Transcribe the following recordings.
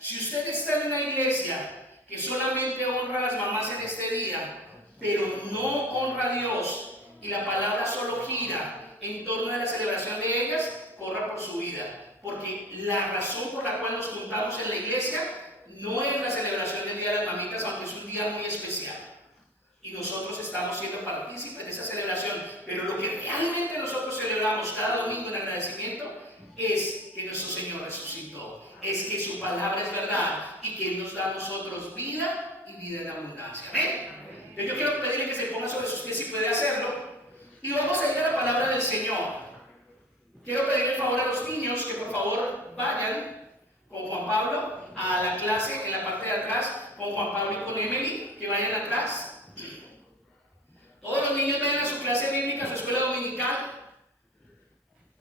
Si usted está en una iglesia que solamente honra a las mamás en este día, pero no honra a Dios y la palabra solo gira en torno a la celebración de ellas, corra por su vida. Porque la razón por la cual nos juntamos en la iglesia no es la celebración del Día de las Mamitas, aunque es un día muy especial. Y nosotros estamos siendo partícipes de esa celebración. Pero lo que realmente nosotros celebramos cada domingo en agradecimiento es que nuestro Señor resucitó. Es que su palabra es verdad y que Él nos da a nosotros vida y vida en abundancia. ¿Amén? Entonces yo quiero pedirle que se ponga sobre sus pies si puede hacerlo. Y vamos a ir a la palabra del Señor. Quiero pedirle favor a los niños que por favor vayan con Juan Pablo a la clase en la parte de atrás, con Juan Pablo y con Emily, que vayan atrás. Todos los niños vayan a su clase bíblica, a su escuela dominical,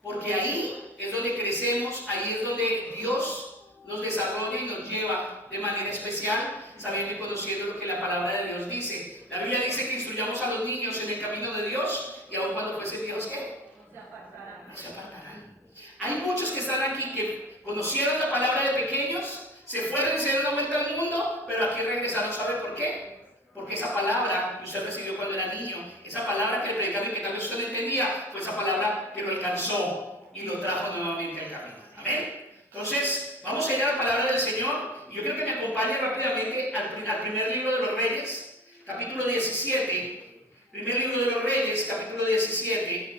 porque ahí es donde crecemos, ahí es donde Dios nos desarrolla y nos lleva de manera especial, sabiendo y conociendo lo que la palabra de Dios dice. La Biblia dice que instruyamos a los niños en el camino de Dios, y aun cuando fuese Dios, ¿qué? No se apartarán. Hay muchos que están aquí que conocieron la palabra de pequeños, se fueron y se dieron vuelta al mundo, pero aquí regresaron. ¿Sabe por qué? Porque esa palabra que usted recibió cuando era niño, esa palabra que le predicaron y que tal vez usted no entendía, fue esa palabra que lo alcanzó y lo trajo nuevamente al camino. Amén. Entonces, vamos a ir a la palabra del Señor. Y yo quiero que me acompañe rápidamente al primer libro de los Reyes, capítulo 17. Primer libro de los Reyes, capítulo 17.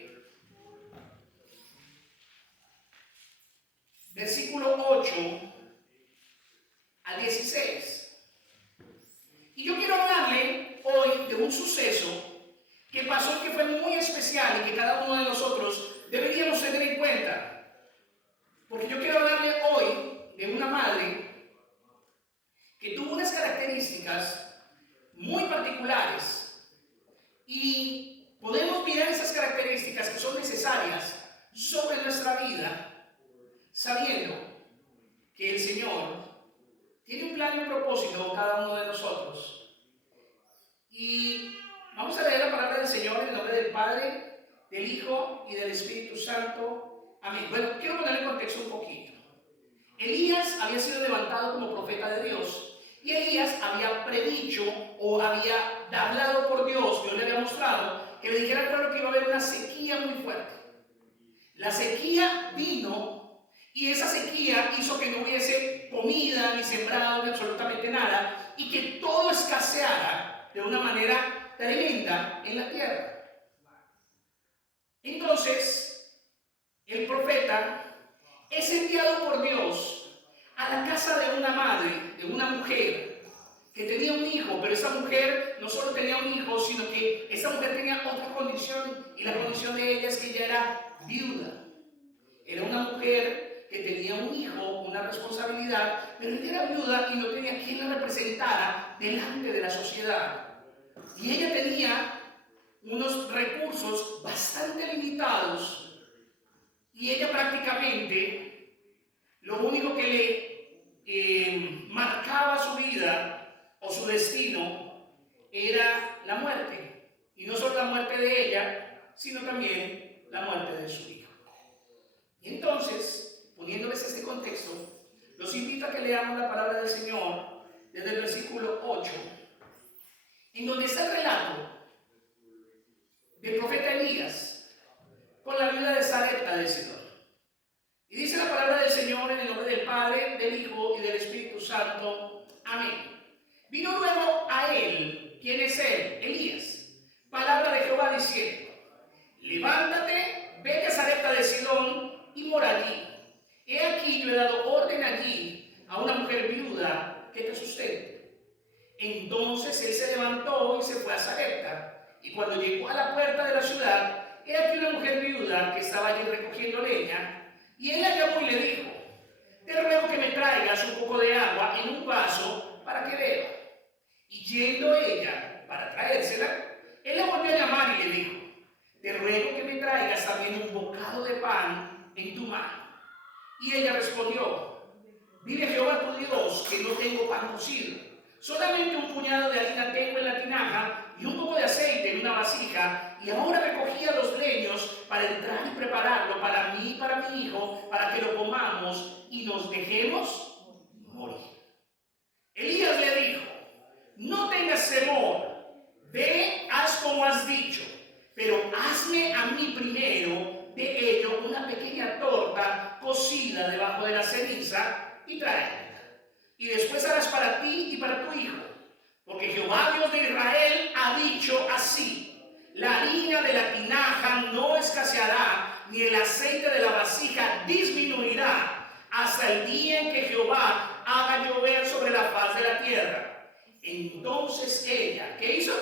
Versículo 8 al 16. Y yo quiero hablarle hoy de un suceso que pasó, que fue muy especial y que cada uno de nosotros deberíamos tener en cuenta. Porque yo quiero hablarle hoy de una madre que tuvo unas características muy particulares. Y podemos mirar esas características que son necesarias sobre nuestra vida, sabiendo que el Señor tiene un plan y un propósito con cada uno de nosotros. Y vamos a leer la palabra del Señor en el nombre del Padre, del Hijo y del Espíritu Santo. Amén. Bueno, quiero poner en contexto un poquito. Elías había sido levantado como profeta de Dios. Y Elías había predicho o había hablado por Dios, Dios le había mostrado, que le dijera al pueblo que iba a haber una sequía muy fuerte. La sequía vino. Y esa sequía hizo que no hubiese comida, ni sembrado, ni absolutamente nada, y que todo escaseara de una manera tremenda en la tierra. Entonces, el profeta es enviado por Dios a la casa de una madre, de una mujer, que tenía un hijo, pero esa mujer no solo tenía un hijo, sino que esa mujer tenía otra condición, y la condición de ella es que ella era viuda. Era una mujer que tenía un hijo, una responsabilidad, pero ella era viuda y no tenía quien la representara delante de la sociedad. Y ella tenía unos recursos bastante limitados, y ella prácticamente lo único que le marcaba su vida o su destino era la muerte. Y no solo la muerte de ella, sino también la muerte de su hijo. Y entonces, poniéndoles este contexto, los invito a que leamos la palabra del Señor desde el versículo 8, en donde está el relato del profeta Elías con la viuda de Sarepta de Sidón. Y dice la palabra del Señor en el nombre del Padre, del Hijo y del Espíritu Santo. Amén. Vino luego a él, ¿quién es él? Elías. Palabra de Jehová diciendo: levántate, vete a Sarepta de Sidón y mora allí. He aquí, yo he dado orden allí a una mujer viuda que te sustente. Entonces él se levantó y se fue a Sarepta. Y cuando llegó a la puerta de la ciudad, he aquí una mujer viuda que estaba allí recogiendo leña. Y él la llamó y le dijo: te ruego que me traigas un poco de agua en un vaso para que beba. Y yendo ella para traérsela, él la volvió a llamar y le dijo: te ruego que me traigas también un bocado de pan en tu mano. Y ella respondió: vive Jehová tu Dios, que no tengo pan cocido, solamente un puñado de harina tengo en la tinaja y un poco de aceite en una vasija, y ahora recogía los leños para entrar y prepararlo para mí y para mi hijo, para que lo comamos y nos dejemos morir. ceniza y tráemela. Y después harás para ti y para tu hijo, porque Jehová Dios de Israel ha dicho así: la harina de la tinaja no escaseará, ni el aceite de la vasija disminuirá, hasta el día en que Jehová haga llover sobre la faz de la tierra. Entonces ella, ¿qué hizo?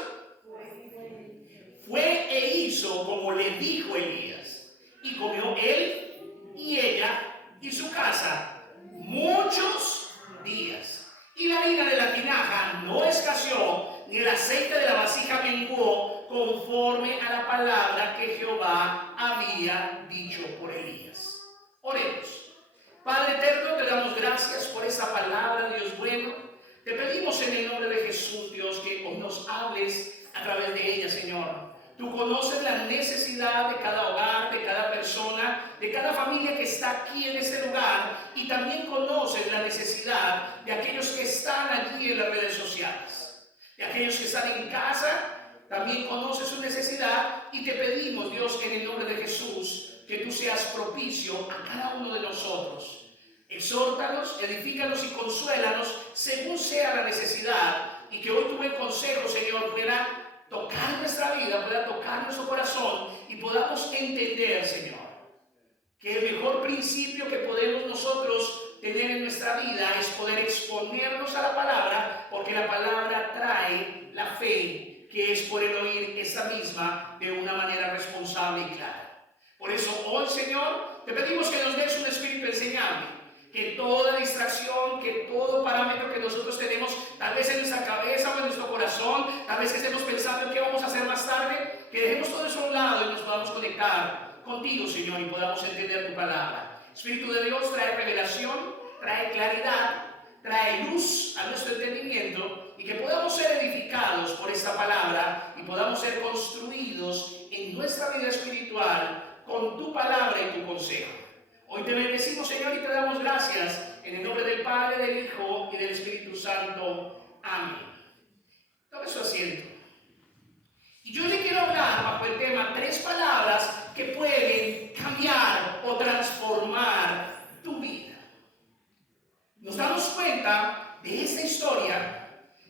Fue e hizo como le dijo Elías, y comió él y ella y su casa muchos días. Y la harina de la tinaja no escaseó, ni el aceite de la vasija menguó, conforme a la palabra que Jehová había dicho por Elías. Oremos. Padre eterno, te damos gracias por esa palabra, Dios bueno. Te pedimos en el nombre de Jesús, Dios, que hoy nos hables a través de ella, Señor. Tú conoces la necesidad de cada hogar, de cada persona, de cada familia que está aquí en este lugar, y también conoces la necesidad de aquellos que están allí en las redes sociales, de aquellos que están en casa. También conoces su necesidad, y te pedimos, Dios, que en el nombre de Jesús, que tú seas propicio a cada uno de nosotros. Exhórtanos, edifícanos y consuélanos según sea la necesidad, y que hoy tu buen consejo, Señor, pueda tocar nuestra vida, pueda tocar nuestro corazón, y podamos entender, Señor, que el mejor principio que podemos nosotros tener en nuestra vida es poder exponernos a la palabra, porque la palabra trae la fe, que es por el oír esa misma de una manera responsable y clara. Por eso hoy, Señor, te pedimos que nos des un espíritu enseñable, que toda distracción, que todo parámetro que nosotros tenemos, tal vez en nuestra cabeza o en nuestro corazón, tal vez que estemos pensando en qué vamos a hacer más tarde, que dejemos todo eso a un lado y nos podamos conectar contigo, Señor, y podamos entender tu palabra. Espíritu de Dios, trae revelación, trae claridad, trae luz a nuestro entendimiento, y que podamos ser edificados por esta palabra y podamos ser construidos en nuestra vida espiritual con tu palabra y tu consejo. Hoy te bendecimos, Señor, y te damos gracias en el nombre del Padre, del Hijo y del Espíritu Santo. Amén. Tome su asiento. Y yo le quiero hablar bajo el tema 3 palabras que pueden cambiar o transformar tu vida. Nos damos cuenta de esta historia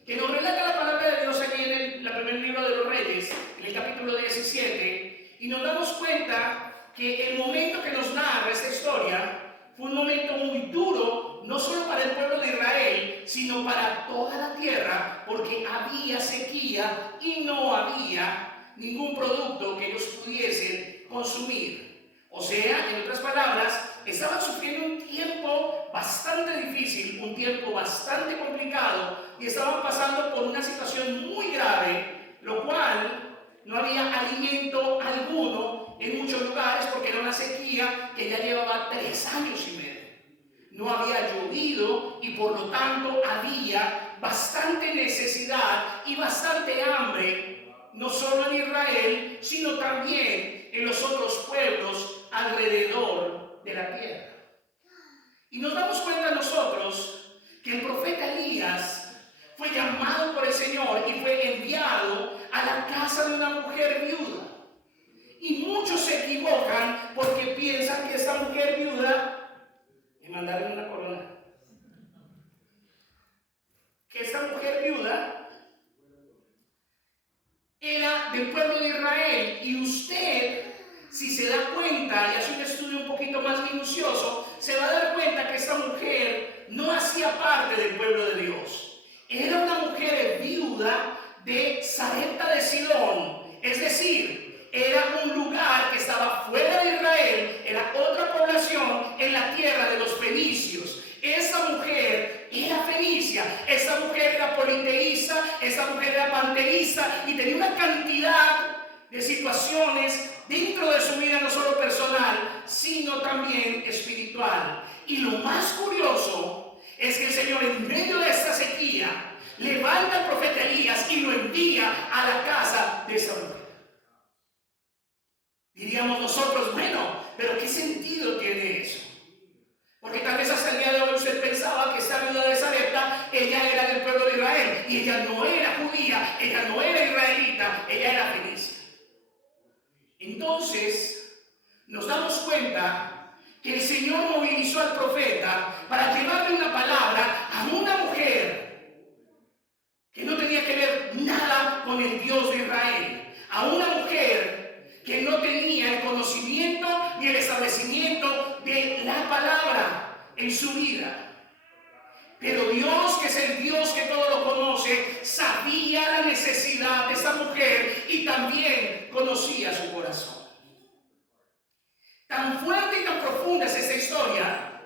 que nos relata la palabra de Dios aquí en el primer libro de los Reyes, en el capítulo 17, y nos damos cuenta que el momento que nos narra esta historia fue un momento muy duro, no solo para el pueblo de Israel, sino para toda la tierra, porque había sequía y no había ningún producto que ellos pudiesen consumir. O sea, en otras palabras, estaban sufriendo un tiempo bastante difícil, un tiempo bastante complicado, y estaban pasando por una situación muy grave, lo cual no había alimento alguno en muchos lugares, porque era una sequía que ya llevaba 3 años y medio. No había llovido, y por lo tanto había bastante necesidad y bastante hambre, no solo en Israel, sino también en los otros pueblos alrededor de la tierra. Y nos damos cuenta nosotros que el profeta Elías fue llamado por el Señor y fue enviado a la casa de una mujer viuda. Y muchos se equivocan porque piensan que esta mujer viuda, me mandaron una corona, que esta mujer viuda era del pueblo de Israel. Y usted, si se da cuenta y hace un estudio un poquito más minucioso, se va a dar cuenta que esta mujer no hacía parte del pueblo de Dios. Era una mujer viuda de Sarepta de Sidón, es decir, era un lugar que estaba fuera de Israel, era otra población en la tierra de los fenicios. Esta mujer era fenicia, esta mujer era politeísta, esta mujer era panteísta, y tenía una cantidad de situaciones dentro de su vida, no solo personal, sino también espiritual. Y lo más curioso es que el Señor, en medio de esta sequía, levanta al profeta Elías y lo envía a la casa de esta mujer. Diríamos nosotros, bueno, pero ¿qué sentido tiene eso? Porque tal vez hasta el día de hoy usted pensaba que esta viuda de Sarepta, ella era del pueblo de Israel, y ella no era judía, ella no era israelita, ella era fenicia. Entonces nos damos cuenta que el Señor movilizó al profeta para llevarle una palabra a una mujer que no tenía que ver nada con el Dios de Israel, a una mujer que no tenía el conocimiento ni el establecimiento de la palabra en su vida. Pero Dios, que es el Dios que todo lo conoce, sabía la necesidad de esta mujer y también conocía su corazón. Tan fuerte y tan profunda es esta historia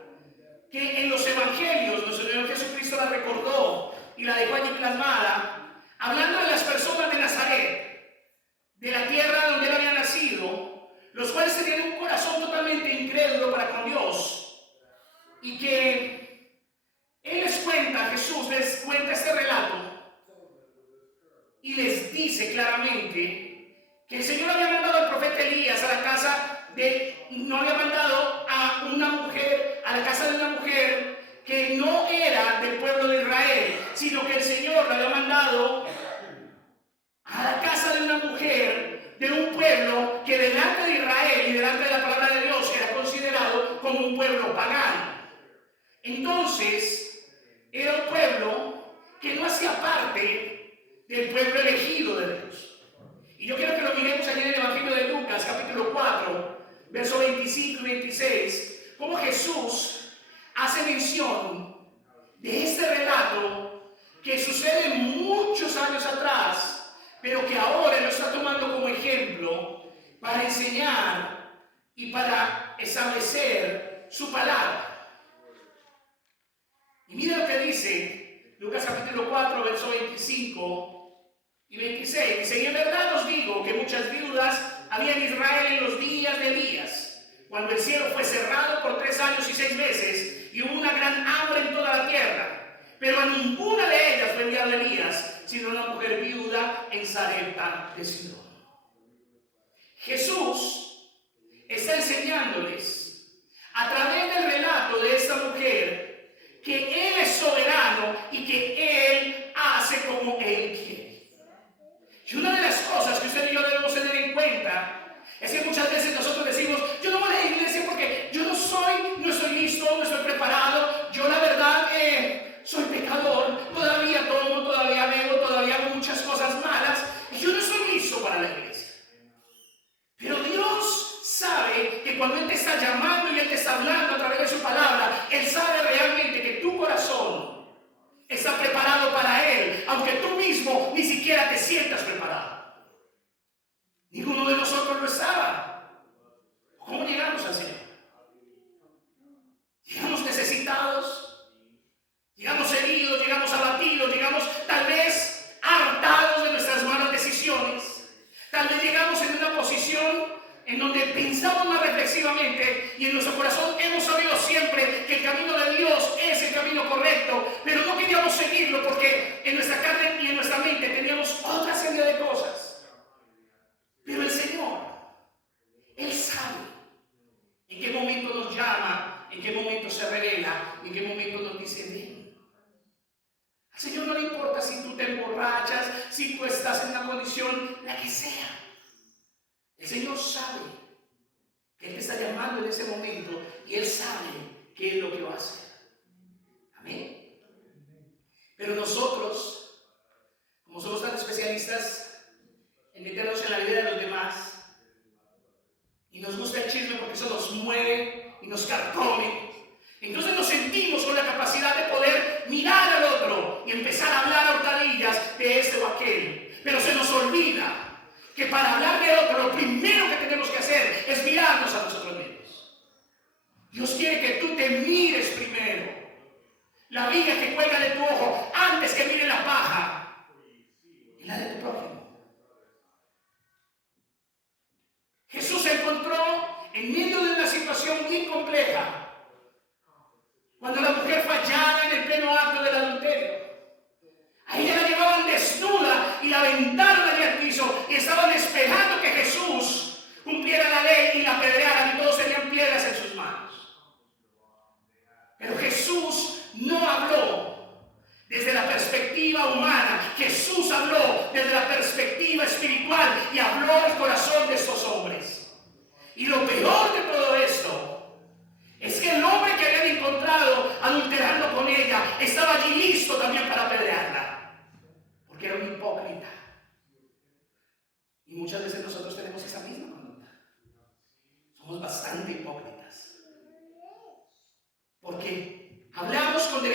que en los evangelios nuestro Señor Jesucristo la recordó y la dejó allí plasmada, hablando de las personas de Nazaret, de la tierra donde él había nacido, los cuales tenían un corazón totalmente incrédulo para con Dios, y que él les cuenta, Jesús les cuenta este relato y les dice claramente que el Señor había mandado al profeta Elías a la casa no había mandado a una mujer, a la casa de una mujer que no era del pueblo de Israel, sino que el Señor la había mandado a la casa de una mujer de un pueblo que delante de Israel y delante de la palabra de Dios era considerado como un pueblo pagano. Entonces, era un pueblo que no hacía parte del pueblo elegido de Dios. Y yo quiero que lo miremos allí en el Evangelio de Lucas, capítulo 4, versos 25 y 26, cómo Jesús hace mención de este relato que sucede muchos años atrás, pero que ahora lo está tomando como ejemplo para enseñar y para establecer su palabra. Y mira lo que dice Lucas capítulo 4, versos 25 y 26. Dice: y en verdad os digo que muchas viudas había en Israel en los días de Elías, cuando el cielo fue cerrado por 3 años y 6 meses, y hubo una gran hambre en toda la tierra. Pero a ninguna de ellas fue enviado Elías, sino una mujer viuda en Sarepta de Sidón. Jesús está enseñándoles a través del relato de esta mujer que Él es soberano y que Él hace como Él quiere. Y una de las cosas que usted y yo debemos tener en cuenta es que muchas veces nosotros decimos: yo no voy a la iglesia porque yo no estoy listo, no estoy preparado, yo la verdad soy pecador, todavía tomo, todavía bebo, todavía hago muchas cosas malas, y yo no estoy listo para la iglesia. Pero Dios sabe que cuando Él te está llamando y Él te está hablando a través de su palabra, Él sabe realmente que tu corazón está preparado para Él, aunque tú mismo ni siquiera te sientas preparado. Ninguno de nosotros lo estaba. ¿Cómo llegamos al Señor? Llegamos necesitados, llegamos heridos, llegamos abatidos, llegamos tal vez hartados de nuestras malas decisiones. Tal vez llegamos en una posición en donde pensamos más reflexivamente y en nuestro corazón hemos sabido siempre que el camino de Dios es el camino correcto, pero no queríamos seguirlo porque en nuestra carne y en nuestra mente teníamos otra serie de cosas. Pero el Señor, Él sabe en qué momento nos llama, en qué momento se revela, en qué momento nos dice: ven. Al Señor no le importa si tú te emborrachas, si tú estás en una condición, la que sea. El Señor sabe que Él te está llamando en ese momento y Él sabe qué es lo que va a hacer. Amén. Pero nosotros, como somos tan especialistas en meternos en la vida de los demás, y nos gusta el chisme porque eso nos mueve y nos carcome, entonces nos sentimos con la capacidad de poder mirar al otro y empezar a hablar a hurtadillas de este o aquel. Pero se nos olvida que para hablar de otro, lo primero que tenemos que hacer es mirarnos a nosotros mismos. Dios quiere que tú te mires primero. La viga que cuelga de tu ojo antes que mire la paja y la de tu prójimo. Jesús se encontró en medio de una situación bien compleja cuando la mujer fue hallada en el pleno acto del adulterio. A ella la llevaban desnuda y la aventaron allí al piso y estaban esperando que Jesús cumpliera la ley y la apedrearan, y todos tenían piedras en sus manos. Pero Jesús no habló desde la perspectiva humana. Jesús habló desde la perspectiva espiritual y habló al corazón de estos hombres. Y lo peor de todo esto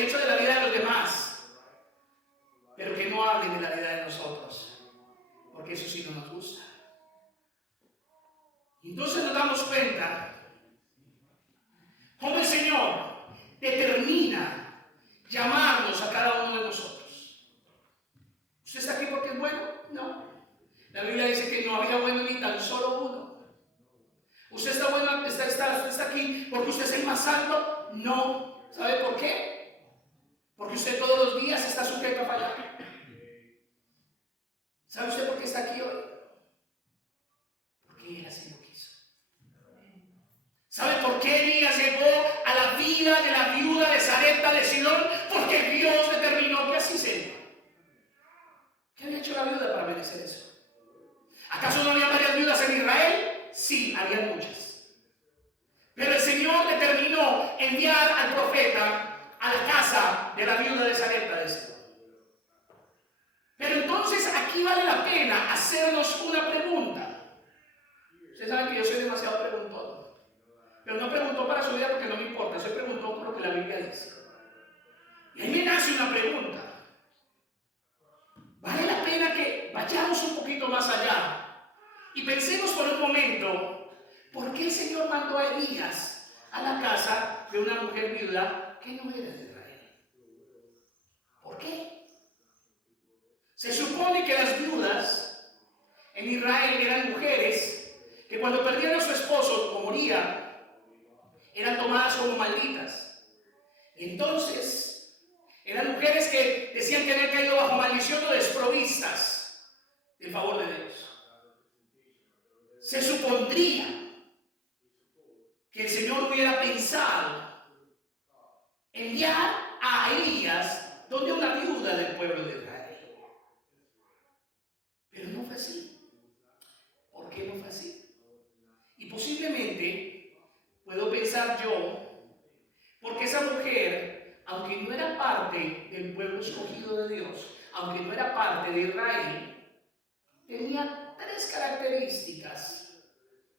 derecho de la vida de los demás, pero que no hablen de la vida de nosotros, porque eso sí no nos gusta. Entonces nos damos cuenta cómo el Señor determina llamarnos a cada uno de nosotros. ¿Usted está aquí porque es bueno? No. La Biblia dice que no había bueno ni tan solo uno. ¿Usted está bueno? ¿Usted está aquí porque usted es el más santo? No. ¿Sabe por qué? Porque usted todos los días está sujeto a fallar. ¿Sabe usted por qué está aquí hoy? Porque Él así lo quiso. ¿Sabe por qué Elías llegó a la vida de la viuda de Sarepta de Sidón? Porque Dios determinó que así sería. ¿Qué había hecho la viuda para merecer eso? ¿Acaso no había varias viudas en Israel? Sí, había muchas. Pero el Señor determinó enviar al profeta a la casa de la viuda de Sarepta de Sidón. Pero entonces aquí vale la pena hacernos una pregunta. Ustedes saben que yo soy demasiado preguntón. Pero no preguntó para su vida porque no me importa, se preguntó por lo que la Biblia dice. Y ahí me nace una pregunta. Vale la pena que vayamos un poquito más allá y pensemos por un momento, ¿por qué el Señor mandó a Elías a la casa de una mujer viuda que no era de Israel? ¿Por qué? Se supone que las viudas en Israel eran mujeres que cuando perdían a su esposo o morían, eran tomadas como malditas. Y entonces eran mujeres que decían que habían caído bajo maldición o desprovistas del favor de Dios. Se supondría que el Señor hubiera pensado enviar a Elías donde una viuda del pueblo de Israel. Pero no fue así. ¿Por qué no fue así? Y posiblemente puedo pensar yo, porque esa mujer, aunque no era parte del pueblo escogido de Dios, aunque no era parte de Israel, tenía tres características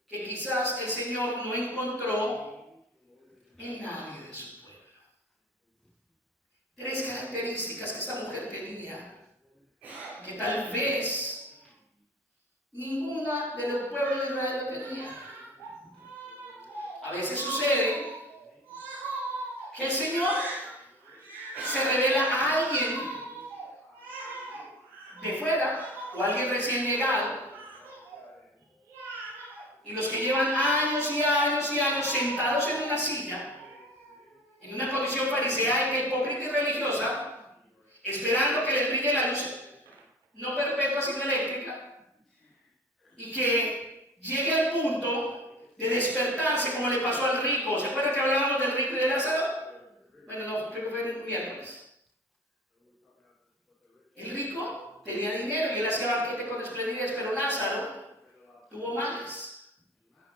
que quizás el Señor no encontró en nadie de su pueblo. Tres características que esta mujer tenía, que tal vez ninguna del pueblo de Israel tenía. A veces sucede que el Señor se revela a alguien de fuera o a alguien recién llegado, y los que llevan años y años y años sentados en una silla, en una condición fariseica, hipócrita y religiosa, esperando que les brille la luz no perpetua sino eléctrica, y que llegue al punto de despertarse como le pasó al rico. ¿Se acuerdan que hablábamos del rico y de Lázaro? Bueno, no, creo que fue el miércoles. El rico tenía dinero y él hacía banquete con esplendidez, pero Lázaro tuvo males.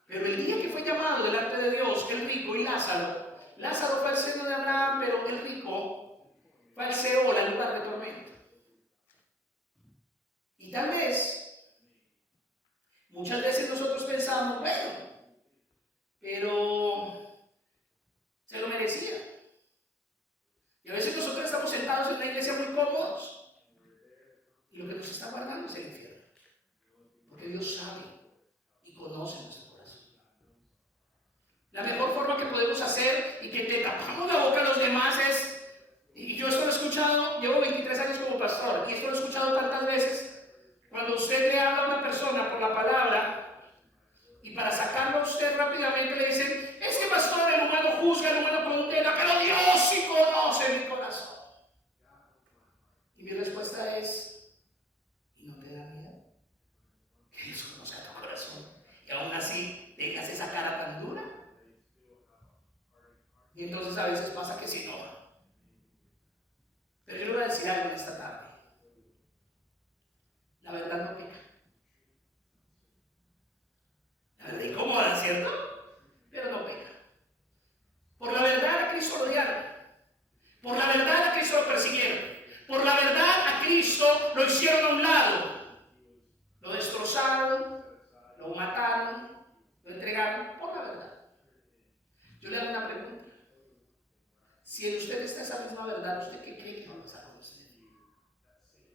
Pero el día que fue llamado delante de Dios, el rico y Lázaro fue al seno de Abraham, pero el rico fue al Seol, al lugar de tormento. Y tal vez, muchas veces nosotros pensamos, bueno, pero se lo merecía. Y a veces nosotros estamos sentados en una iglesia muy cómodos, y lo que nos está guardando es el infierno. Porque Dios sabe y conoce nuestro corazón. La mejor forma que podemos hacer y que te tapamos la boca a los demás es, y yo esto lo he escuchado, llevo 23 años como pastor, y esto lo he escuchado tantas veces, cuando usted le habla a una persona por la palabra, y para sacarlo a usted rápidamente le dicen, es que pastor, el humano juzga, el humano condena, pero Dios sí conoce mi corazón. Y mi respuesta es, ¿y no te da miedo que Dios conozca tu corazón? Y aún así tengas esa cara tan dura. Y entonces a veces pasa que se enoja. Pero yo le voy a decir algo en esta tarde. La verdad no peca. La verdad incomoda, ¿cierto? Pero no peca. Por la verdad a Cristo lo odiaron. Por la verdad a Cristo lo persiguieron. Por la verdad a Cristo lo hicieron a un lado. Lo destrozaron, lo mataron, lo entregaron por la verdad. Yo le hago una pregunta. Si en usted está esa misma verdad, verdad, ¿usted qué cree que va a pasar con usted?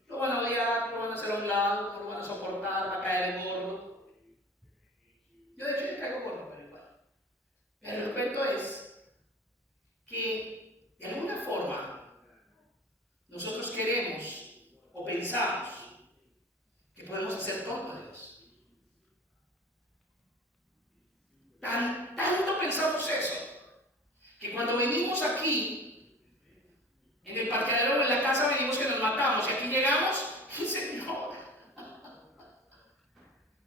Lo van a odiar, lo van a hacer a un lado, no lo van a soportar, va a caer gordo. Yo de hecho le caigo gordo, pero igual. Pero el cuento es que de alguna forma nosotros queremos o pensamos que podemos hacer todo con Dios. Tanto pensamos eso, que cuando venimos aquí, en el parqueadero o en la casa, venimos que nos matamos, y aquí llegamos, ¡y Señor!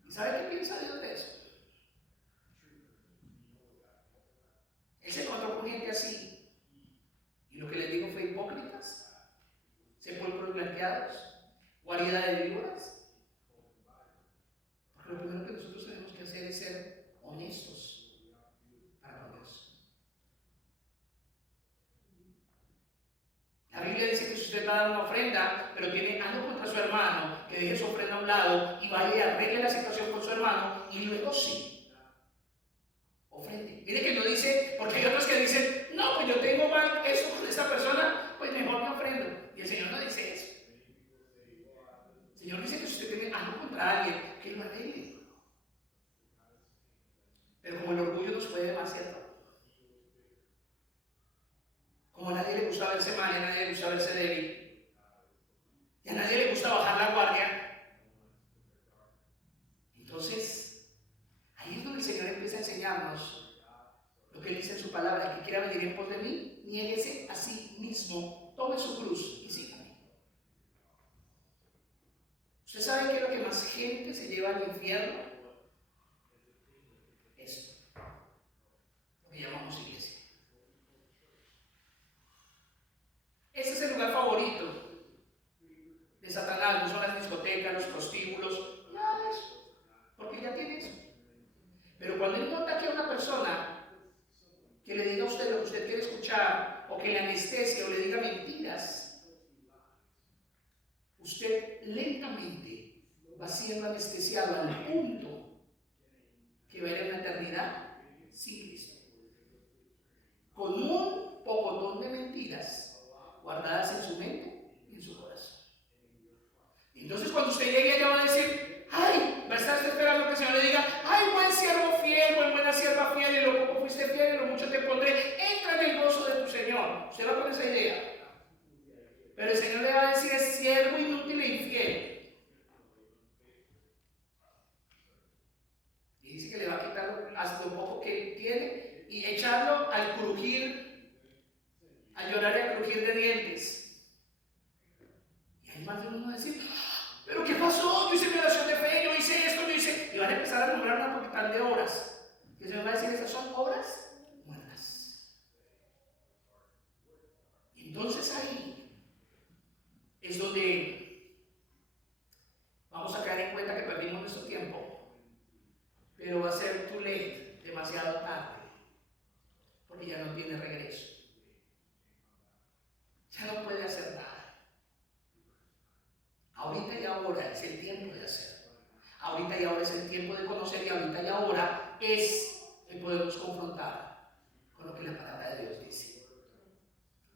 ¿Y sabe qué piensa Dios de eso? Él se encontró con gente así, y lo que les digo fue hipócritas, sepulcros blanqueados, guarida de víboras. Porque lo primero que nosotros tenemos que hacer es ser honestos para con Dios. La Biblia dice que si usted va a dar una ofrenda, pero tiene algo contra su hermano, que deje su ofrenda a un lado y vaya y arregle la situación con su hermano, y luego sí, ofrende. Mire que no dice, porque hay otros que dicen, no, pues yo tengo mal eso con esta persona, pues mejor me ofrendo. Y el Señor no dice eso. El Señor dice que si usted tiene algo contra alguien, que lo arregle. Pero como el orgullo nos puede demasiado, como a nadie le gusta verse mal, y a nadie le gusta verse débil, y a nadie le gusta bajar la guardia, entonces ahí es donde el Señor empieza a enseñarnos lo que Él dice en su palabra: que quiera venir en pos de mí, niéguese a sí mismo, tome su cruz y sígame. ¿Usted sabe qué es lo que más gente se lleva al infierno? Esto, lo que llamamos iglesia. Ese es el lugar favorito de Satanás, no son las discotecas, los prostíbulos, nada de eso, porque ya tiene eso. Pero cuando él nota que a una persona que le diga a usted lo que usted quiere escuchar, o que le anestesie o le diga mentiras, usted lentamente va siendo anestesiado al punto que va a ir en la eternidad sin Cristo, con un pocotón de mentiras guardadas en su mente y en su corazón. Entonces cuando usted llegue allá va a decir, ay, va a estar esperando que el Señor le diga, ay, buen siervo fiel, buena sierva fiel, en lo poco fuiste fiel, en lo mucho te pondré, entra en el gozo de tu Señor. Usted va con esa idea. Pero el Señor le va a decir, es siervo inútil e infiel. Y dice que le va a quitar hasta lo poco que tiene y echarlo al crujir, a llorar y a crujir de dientes. Y hay más de uno va a decir, ¿pero qué pasó? Yo hice mi oración de fe, yo hice esto, yo hice... Y van a empezar a nombrar una poquitán de obras. Y el Señor va a decir, esas son obras muertas. Y entonces ahí es donde vamos a caer en cuenta que perdimos nuestro tiempo. Pero va a ser too late, demasiado tarde, porque ya no tiene regreso. Ya no puede hacer nada. Ahorita y ahora es el tiempo de hacer. Ahorita y ahora es el tiempo de conocer, y ahorita y ahora es el podernos confrontar con lo que la palabra de Dios dice.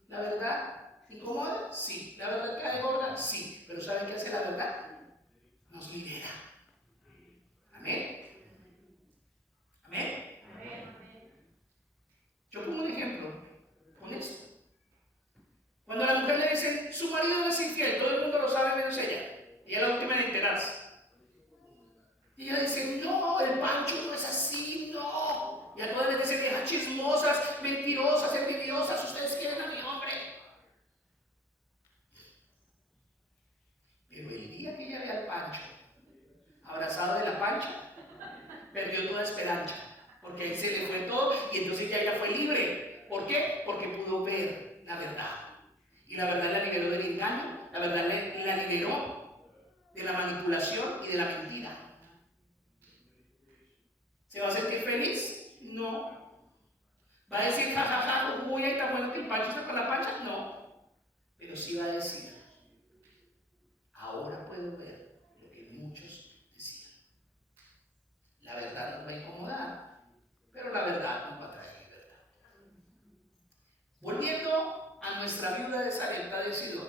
¿La verdad incomoda? Sí. ¿La verdad cae gorda? Sí. Pero ¿saben qué hace la verdad? Nos libera. Amén. Amén. Yo pongo un ejemplo con esto. Cuando a la mujer le dicen, su marido no es infiel, todo el mundo lo sabe menos ella. Ella es la última en enterarse. Y ella dice, no, el Pancho no es así, no. Y a todas les dicen, viejas chismosas, mentirosas, envidiosas, ustedes quieren a mi hombre. Pero el día que ella ve al Pancho abrazado de la Pancha, perdió toda esperanza, porque ahí se le fue todo y entonces ya fue libre. ¿Por qué? Porque pudo ver la verdad. Y la verdad la liberó del engaño, la verdad la liberó de la manipulación y de la mentira. ¿Se va a sentir feliz? No. ¿Va a decir, jajaja, uy, ahí tan bueno que el Pancho está con la Pancha? No. Pero sí va a decir, ahora puedo ver lo que muchos decían. La verdad nos va a incomodar, pero la verdad nos va a traer libertad. Volviendo a nuestra viuda de Sarepta, Sarepta de Sidón,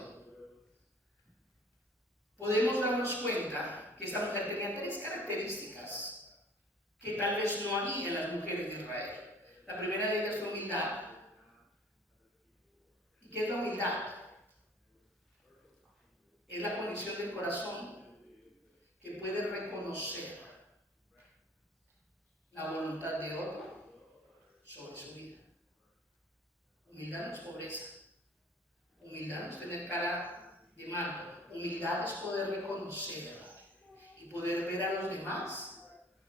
podemos darnos cuenta que esta mujer tenía 3 características que tal vez no había en las mujeres de Israel. La primera de ellas fue humildad. ¿Y qué es la humildad? Es la condición del corazón que puede reconocer la voluntad de otro sobre su vida. Humildad no es pobreza. Humildad no es tener cara de manto. Humildad es poder reconocer y poder ver a los demás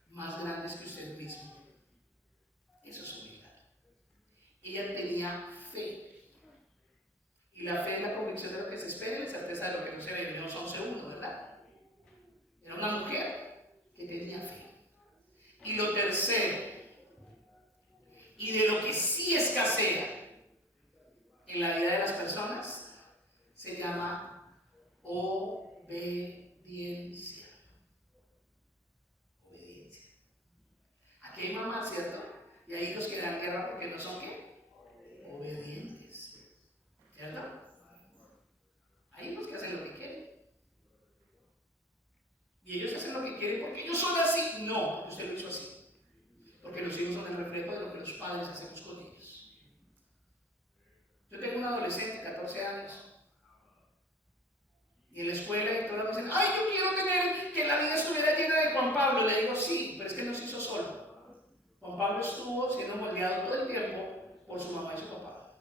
más grandes que usted mismo. Eso es humildad. Ella tenía fe. Y la fe es la convicción de lo que se espera y la certeza de lo que no se ve. Menos 11:1, ¿verdad? Era una mujer que tenía fe. Y lo tercero, y de lo que sí escasea en la vida de las personas, se llama obediencia. Obediencia. Aquí hay mamás, ¿cierto? Y hay hijos que dan guerra porque no son ¿qué? Obedientes. ¿Cierto? Hay hijos que hacen lo que quieren. Y ellos hacen lo que quieren porque ellos son así. No, usted lo hizo así. Porque los hijos son el reflejo de lo que los padres hacemos con ellos. Yo tengo un adolescente, 14 años. Y en la escuela y todos me dicen, ay, yo quiero tener que la vida estuviera llena de Juan Pablo. Le digo, sí, pero es que no se hizo solo. Juan Pablo estuvo siendo moldeado todo el tiempo por su mamá y su papá.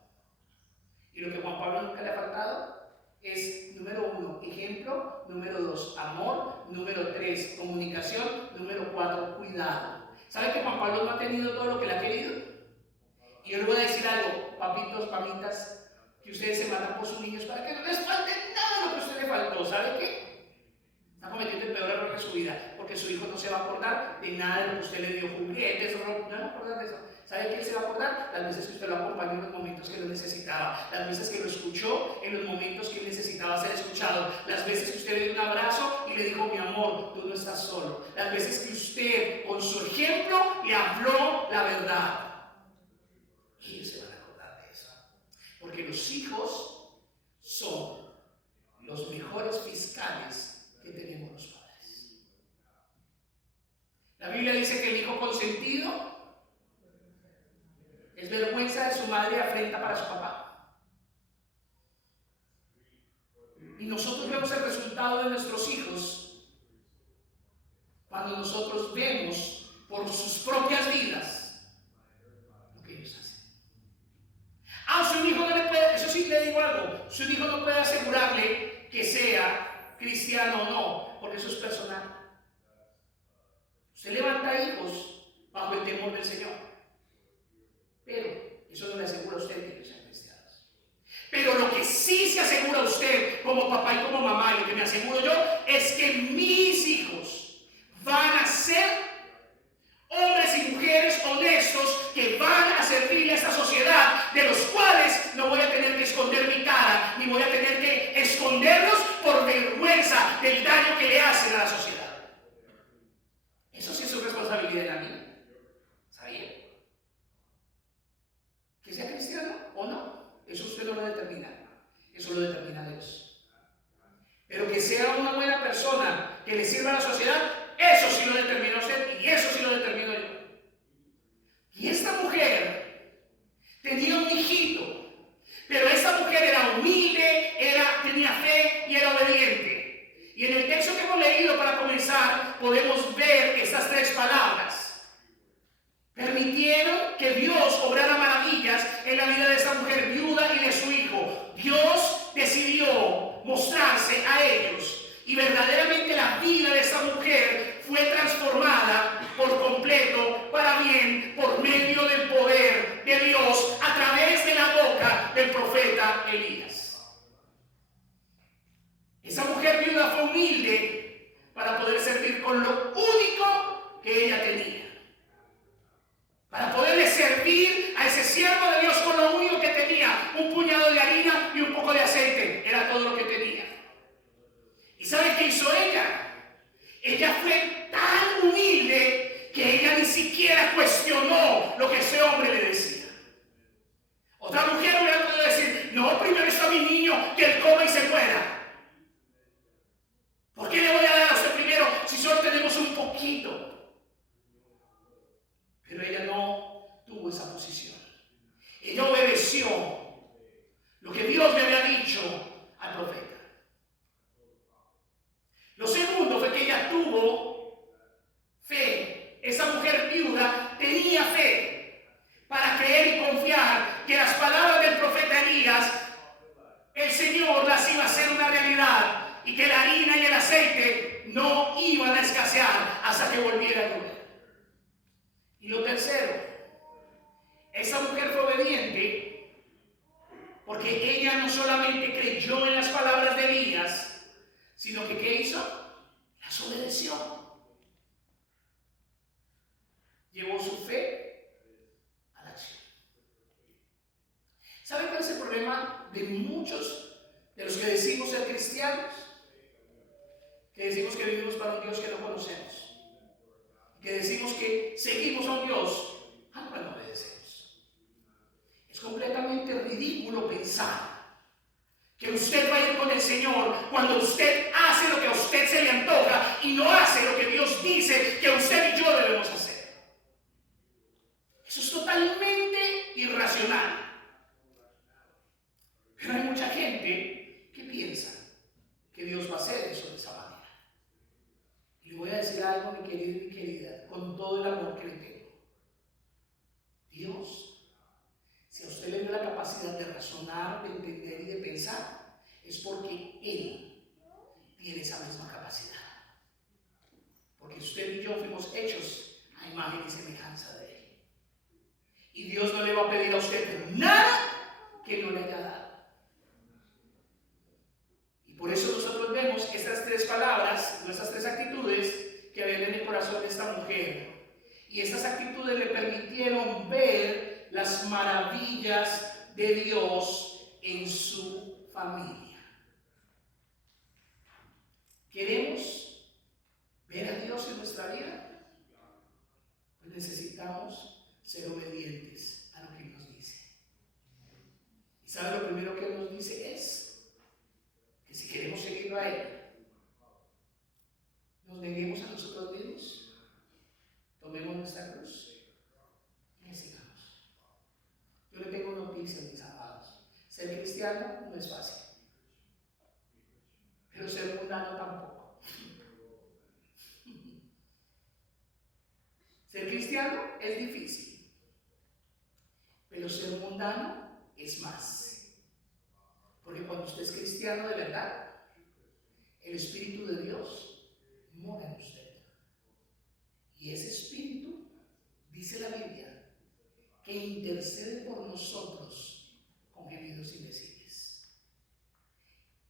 Y lo que Juan Pablo nunca le ha faltado es, número 1, ejemplo, número 2, amor, número 3, comunicación, número 4, cuidado. ¿Sabe que Juan Pablo no ha tenido todo lo que le ha querido? Y yo le voy a decir algo, papitos, mamitas, que ustedes se matan por sus niños para que no les falte nada de lo que a usted le faltó. ¿Sabe qué? Está cometiendo el peor error de su vida, porque su hijo no se va a acordar de nada de lo que usted le dio, juguetes, no va a acordar de eso. ¿Sabe qué se va a acordar? Las veces que usted lo acompañó en los momentos que lo necesitaba, las veces que lo escuchó en los momentos que él necesitaba ser escuchado, las veces que usted le dio un abrazo y le dijo, mi amor, tú no estás solo, las veces que usted con su ejemplo le habló la verdad. Ellos se van a acordar de eso, porque los hijos son los mejores fiscales que tenemos los padres. La Biblia dice que el hijo consentido es vergüenza de su madre y afrenta para su papá. Y nosotros vemos el resultado de nuestros hijos cuando nosotros vemos por sus propias vidas lo que ellos hacen. Su hijo no le puede, eso sí le digo algo, su hijo no puede asegurarle que sea cristiano o no, porque eso es personal. Usted levanta hijos bajo el temor del Señor, pero eso no le asegura a usted que sean cristianos. Pero lo que sí se asegura a usted como papá y como mamá, y lo que me aseguro yo, es que mis hijos van a ser hombres y mujeres honestos que van a servirle a esta sociedad, de los cuales no voy a tener que esconder mi cara, ni voy a tener que esconderlos por vergüenza del daño que le hacen a la sociedad. Eso sí es su responsabilidad en la vida. ¿Sabía? Que sea cristiano o no, eso usted no lo determina, eso lo determina Dios. Pero que sea una buena persona, que le sirva a la sociedad, eso sí lo determina usted y eso sí lo determino yo. Y esta mujer tenía un hijito, pero esta mujer era humilde, tenía fe y era obediente. Y en el texto que hemos leído para comenzar podemos ver estas 3 palabras. Permitieron que Dios obrara maravillas en la vida de esta mujer viuda y de su hijo. Dios decidió mostrarse a ellos. Y verdaderamente la vida de esta mujer fue transformada por completo para bien por medio del poder de Dios a través de la boca del profeta Elías. Esa mujer viuda fue humilde para poder servir con lo único que ella tenía. Para poderle servir a ese siervo de Dios con lo único que tenía, un puñado de harina y un poco de aceite, era todo lo que tenía. ¿Y sabe qué hizo ella? Ella fue tan humilde que ella ni siquiera cuestionó lo que ese hombre le decía. Otra mujer hubiera podido decir, no, primero está mi niño, Navidad y que la harina y el aceite no iban a escasear hasta que volviera a llover. Y lo tercero, esa mujer fue obediente porque ella no solamente creyó en las palabras de Elías, sino que ¿qué hizo? Las obedeció. Llevó su fe a la acción. ¿Saben cuál es el problema de muchos de los que decimos ser cristianos? Que decimos que vivimos para un Dios que no conocemos. Que decimos que seguimos a un Dios al cual no obedecemos. Es completamente ridículo pensar que usted va a ir con el Señor cuando usted hace lo que a usted se le antoja y no hace lo que Dios dice que usted y yo debemos hacer. Eso es totalmente irracional. Pero hay mucha gente que piensa que Dios va a hacer eso de esa manera. Y le voy a decir algo, mi querido y mi querida, con todo el amor que le tengo. Dios, si a usted le dio la capacidad de razonar, de entender y de pensar, es porque Él tiene esa misma capacidad. Porque usted y yo fuimos hechos a imagen y semejanza de Él. Y Dios no le va a pedir a usted nada que no le haya dado. Y por eso nosotros vemos estas tres palabras, estas tres actitudes que había en el corazón de esta mujer. Y estas actitudes le permitieron ver las maravillas de Dios en su familia. ¿Queremos ver a Dios en nuestra vida? Pues necesitamos ser obedientes a lo que nos dice. ¿Y sabe lo primero que nos dice? Es que si queremos seguirlo a Él, nos neguemos a nosotros mismos, tomemos nuestra cruz y le sigamos. Yo le tengo noticias, mis amados. Ser cristiano no es fácil, pero ser mundano tampoco. Ser cristiano es difícil, pero ser mundano es más. Porque cuando usted es cristiano de verdad, el Espíritu de Dios mora en usted. Y ese Espíritu, dice la Biblia, que intercede por nosotros con gemidos indecibles.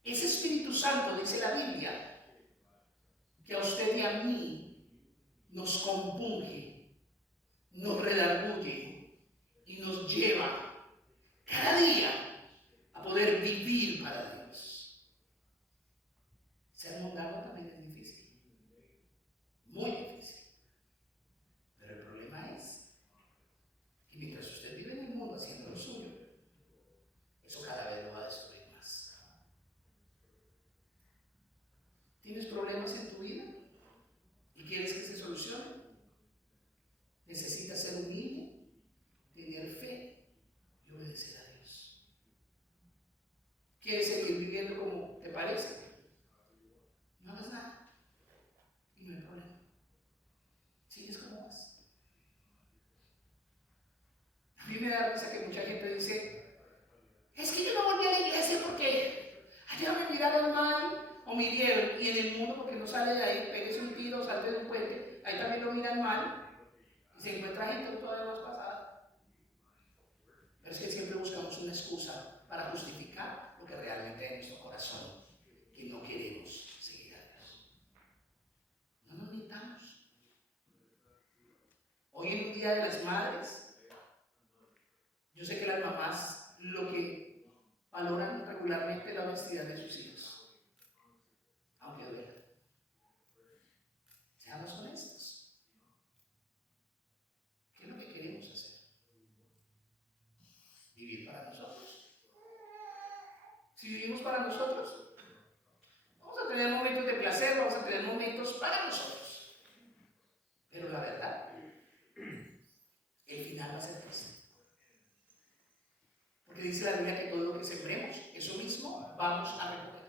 Ese Espíritu Santo, dice la Biblia, que a usted y a mí nos compunge, nos redarguye y nos lleva cada día a poder vivir para Dios. Ser mundano también es difícil, muy difícil. Pero el problema es que mientras usted vive en el mundo haciendo lo suyo, eso cada vez lo va a destruir más. ¿Tienes problemas en tu vida y quieres que se solucionen? Necesitas ser humilde, tener fe y obedecer a Dios. ¿Quieres seguir viviendo como te parece? No hagas nada y no hay problema. Sigues como vas. A mí me da risa que mucha gente dice: es que yo no volví a la iglesia porque allá me miraron mal o me hirieron, y en el mundo, porque no sale de ahí, pegues un tiro, salte de un puente, ahí también lo miran mal y se encuentra gente todavía más pasada. Pero es que siempre buscamos una excusa para justificar lo que realmente hay en nuestro corazón, que no queremos seguir a Dios. No nos mintamos. Hoy en un día de las madres, yo sé que las mamás lo que valoran regularmente es la honestidad de sus hijos, aunque duela. Seamos honestos. ¿Qué es lo que queremos hacer? Vivir para nosotros. Si vivimos para nosotros, vamos a tener momentos de placer, vamos a tener momentos para nosotros. Pero la verdad, el final va a ser triste. Porque dice la Biblia que todo lo que sembremos, eso mismo vamos a recoger.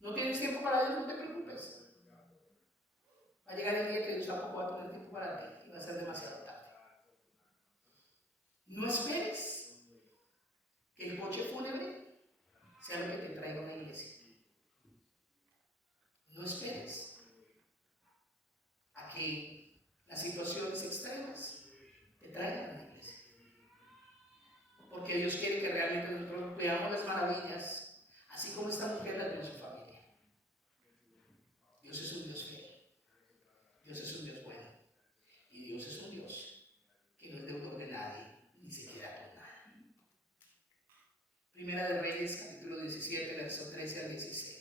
¿No tienes tiempo para Dios? No te preocupes. Va a llegar el día que Dios tampoco va a tener tiempo para ti y va a ser demasiado tarde. No esperes que el coche fúnebre sea lo que te traiga a una iglesia. No esperes a que las situaciones extremas te traigan a una iglesia. Porque Dios quiere que realmente nosotros veamos las maravillas, así como esta mujer las vio en su familia. Dios es un Dios fiel. Dios es un Dios bueno. Y Dios es un Dios que no es deudor de nadie, ni se queda con nada. Primera de Reyes, capítulo 17, versos 13 al 16.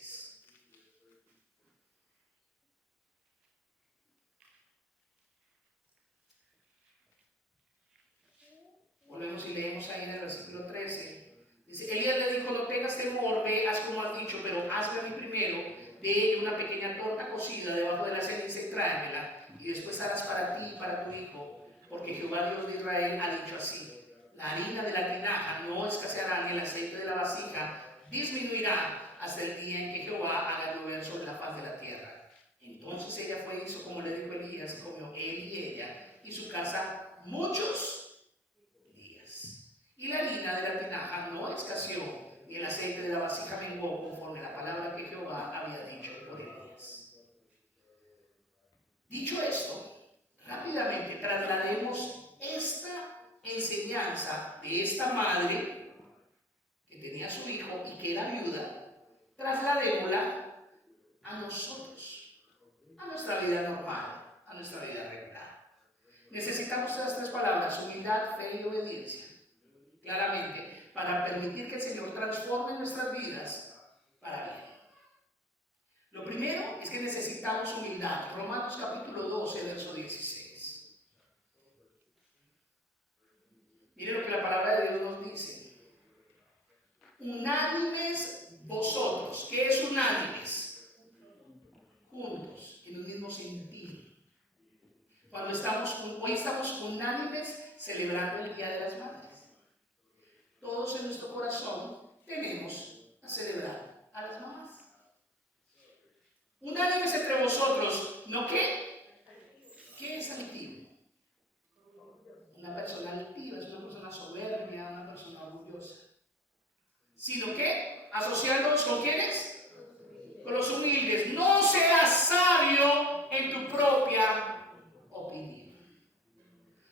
Volvemos y leemos ahí en el versículo 13. Dice, Elías le dijo, no tengas temor, ve, haz como has dicho, pero hazme a mí primero de una pequeña torta cocida debajo de la ceniza y tráemela, y después harás para ti y para tu hijo, porque Jehová Dios de Israel ha dicho así, la harina de la tinaja no escaseará ni el aceite de la vasija disminuirá hasta el día en que Jehová haga llover sobre la faz de la tierra. Entonces ella fue y hizo como le dijo Elías, y comió él y ella y su casa muchos días. Y la harina de la tinaja no escaseó, ni el aceite de la vasija menguó, conforme a la palabra que Jehová había dicho por Elías. Dicho esto, rápidamente traslademos esta enseñanza de esta madre que tenía a su hijo y que era viuda, trasladémosla a nosotros, a nuestra vida normal, a nuestra vida regular. Necesitamos esas tres palabras: humildad, fe y obediencia, claramente, para permitir que el Señor transforme nuestras vidas para bien. Lo primero es que necesitamos humildad. Romanos capítulo 12, verso 16. Mire lo que la palabra de Dios nos dice. Unánimes vosotros. ¿Qué es unánimes? Juntos, en un mismo sentido. Hoy estamos unánimes celebrando el Día de las Madres. Todos en nuestro corazón tenemos a celebrar a las mamás. Unánimes entre vosotros, ¿no qué? ¿Qué es altivo? Una persona altiva es una persona soberbia, una persona orgullosa. Sino que, asociándonos con ¿quiénes? Con los humildes. No seas sabio en tu propia opinión.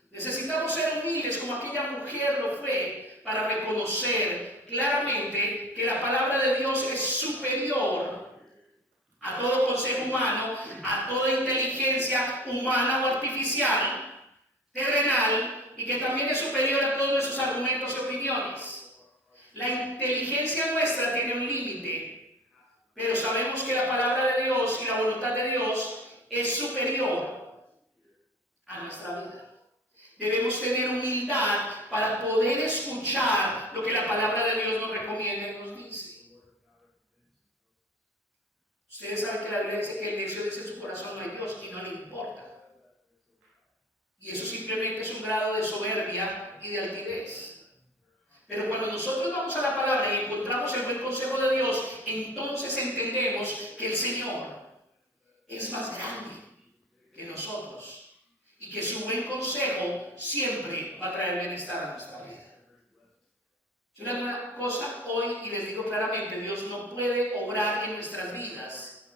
Necesitamos ser humildes como aquella mujer lo fue, para reconocer claramente que la palabra de Dios es superior a todo consejo humano, a toda inteligencia humana o artificial, terrenal, y que también es superior a todos nuestros argumentos y opiniones. La inteligencia nuestra tiene un límite, pero sabemos que la palabra de Dios y la voluntad de Dios es superior a nuestra vida. Debemos tener humildad para poder escuchar lo que la palabra de Dios nos recomienda y nos dice. Ustedes saben que la Biblia dice que el necio dice en su corazón no hay Dios y no le importa. Y eso simplemente es un grado de soberbia y de altivez. Pero cuando nosotros vamos a la palabra y encontramos el buen consejo de Dios, entonces entendemos que el Señor es más grande que nosotros y que su buen consejo siempre va a traer bienestar a nuestra vida. Yo le hago una cosa hoy y les digo claramente: Dios no puede obrar en nuestras vidas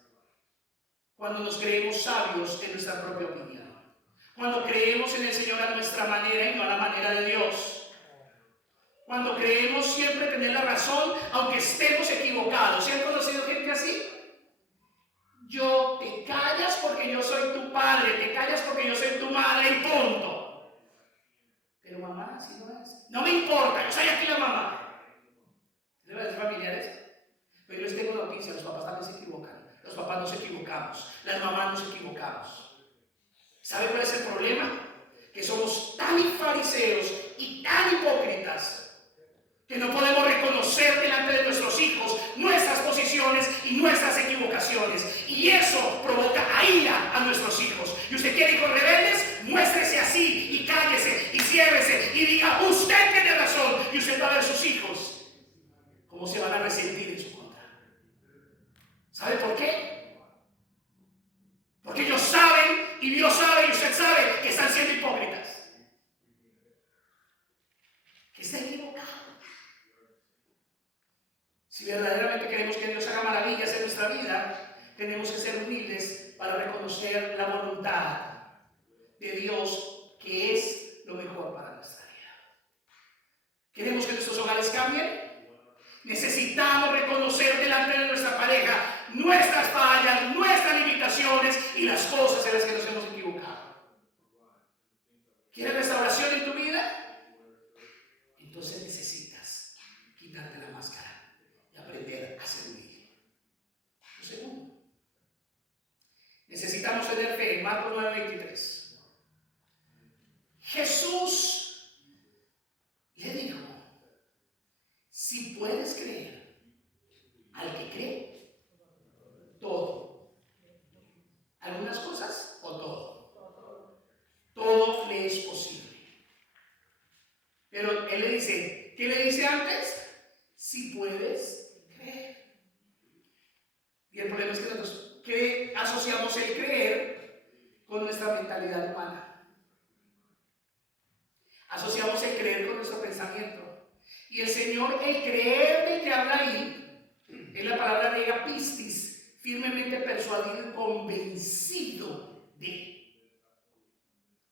cuando nos creemos sabios en nuestra propia opinión, cuando creemos en el Señor a nuestra manera y no a la manera de Dios, cuando creemos siempre tener la razón aunque estemos equivocados. ¿Sí han conocido gente así? Yo te callas porque yo soy tu padre, te callas porque yo soy tu madre y punto. Pero mamá, así no es. No me importa, yo soy aquí la mamá. ¿Le va a decir familiares? Pero yo les tengo noticias: los papás también se equivocan. Los papás nos equivocamos, las mamás nos equivocamos. ¿Sabe cuál es el problema? Que somos tan fariseos y tan hipócritas que no podemos reconocer delante de nuestros hijos nuestras posiciones y nuestras equivocaciones. Y eso provoca ira a nuestros hijos. Y usted quiere hijos rebeldes, muéstrese así y cállese y ciérrese y diga: usted tiene razón. Y usted va a ver sus hijos cómo se van a resentir en su contra. ¿Sabe por qué? Porque ellos saben y Dios sabe y usted sabe que están siendo hipócritas, que está equivocado. Si verdaderamente queremos que Dios haga maravillas en nuestra vida, tenemos que ser humildes para reconocer la voluntad de Dios, que es lo mejor para nuestra vida. ¿Queremos que nuestros hogares cambien? Necesitamos reconocer delante de nuestra pareja nuestras fallas, nuestras limitaciones y las cosas en las que nos hemos equivocado. ¿Quieres restauración en tu vida? Entonces necesitas quitarte la máscara y aprender a ser humilde. Lo segundo, necesitamos tener fe. En Marcos 9:23. Jesús le dijo: si puedes creer, al que cree, todo. ¿Algunas cosas o todo? Todo le es posible. Pero él le dice, ¿qué le dice antes? Si puedes creer. Y el problema es que nosotros asociamos el creer con nuestra mentalidad humana. Asociamos el creer con nuestro pensamiento. Y el Señor, el creer del que habla ahí, es la palabra griega pistis, firmemente persuadido y convencido de.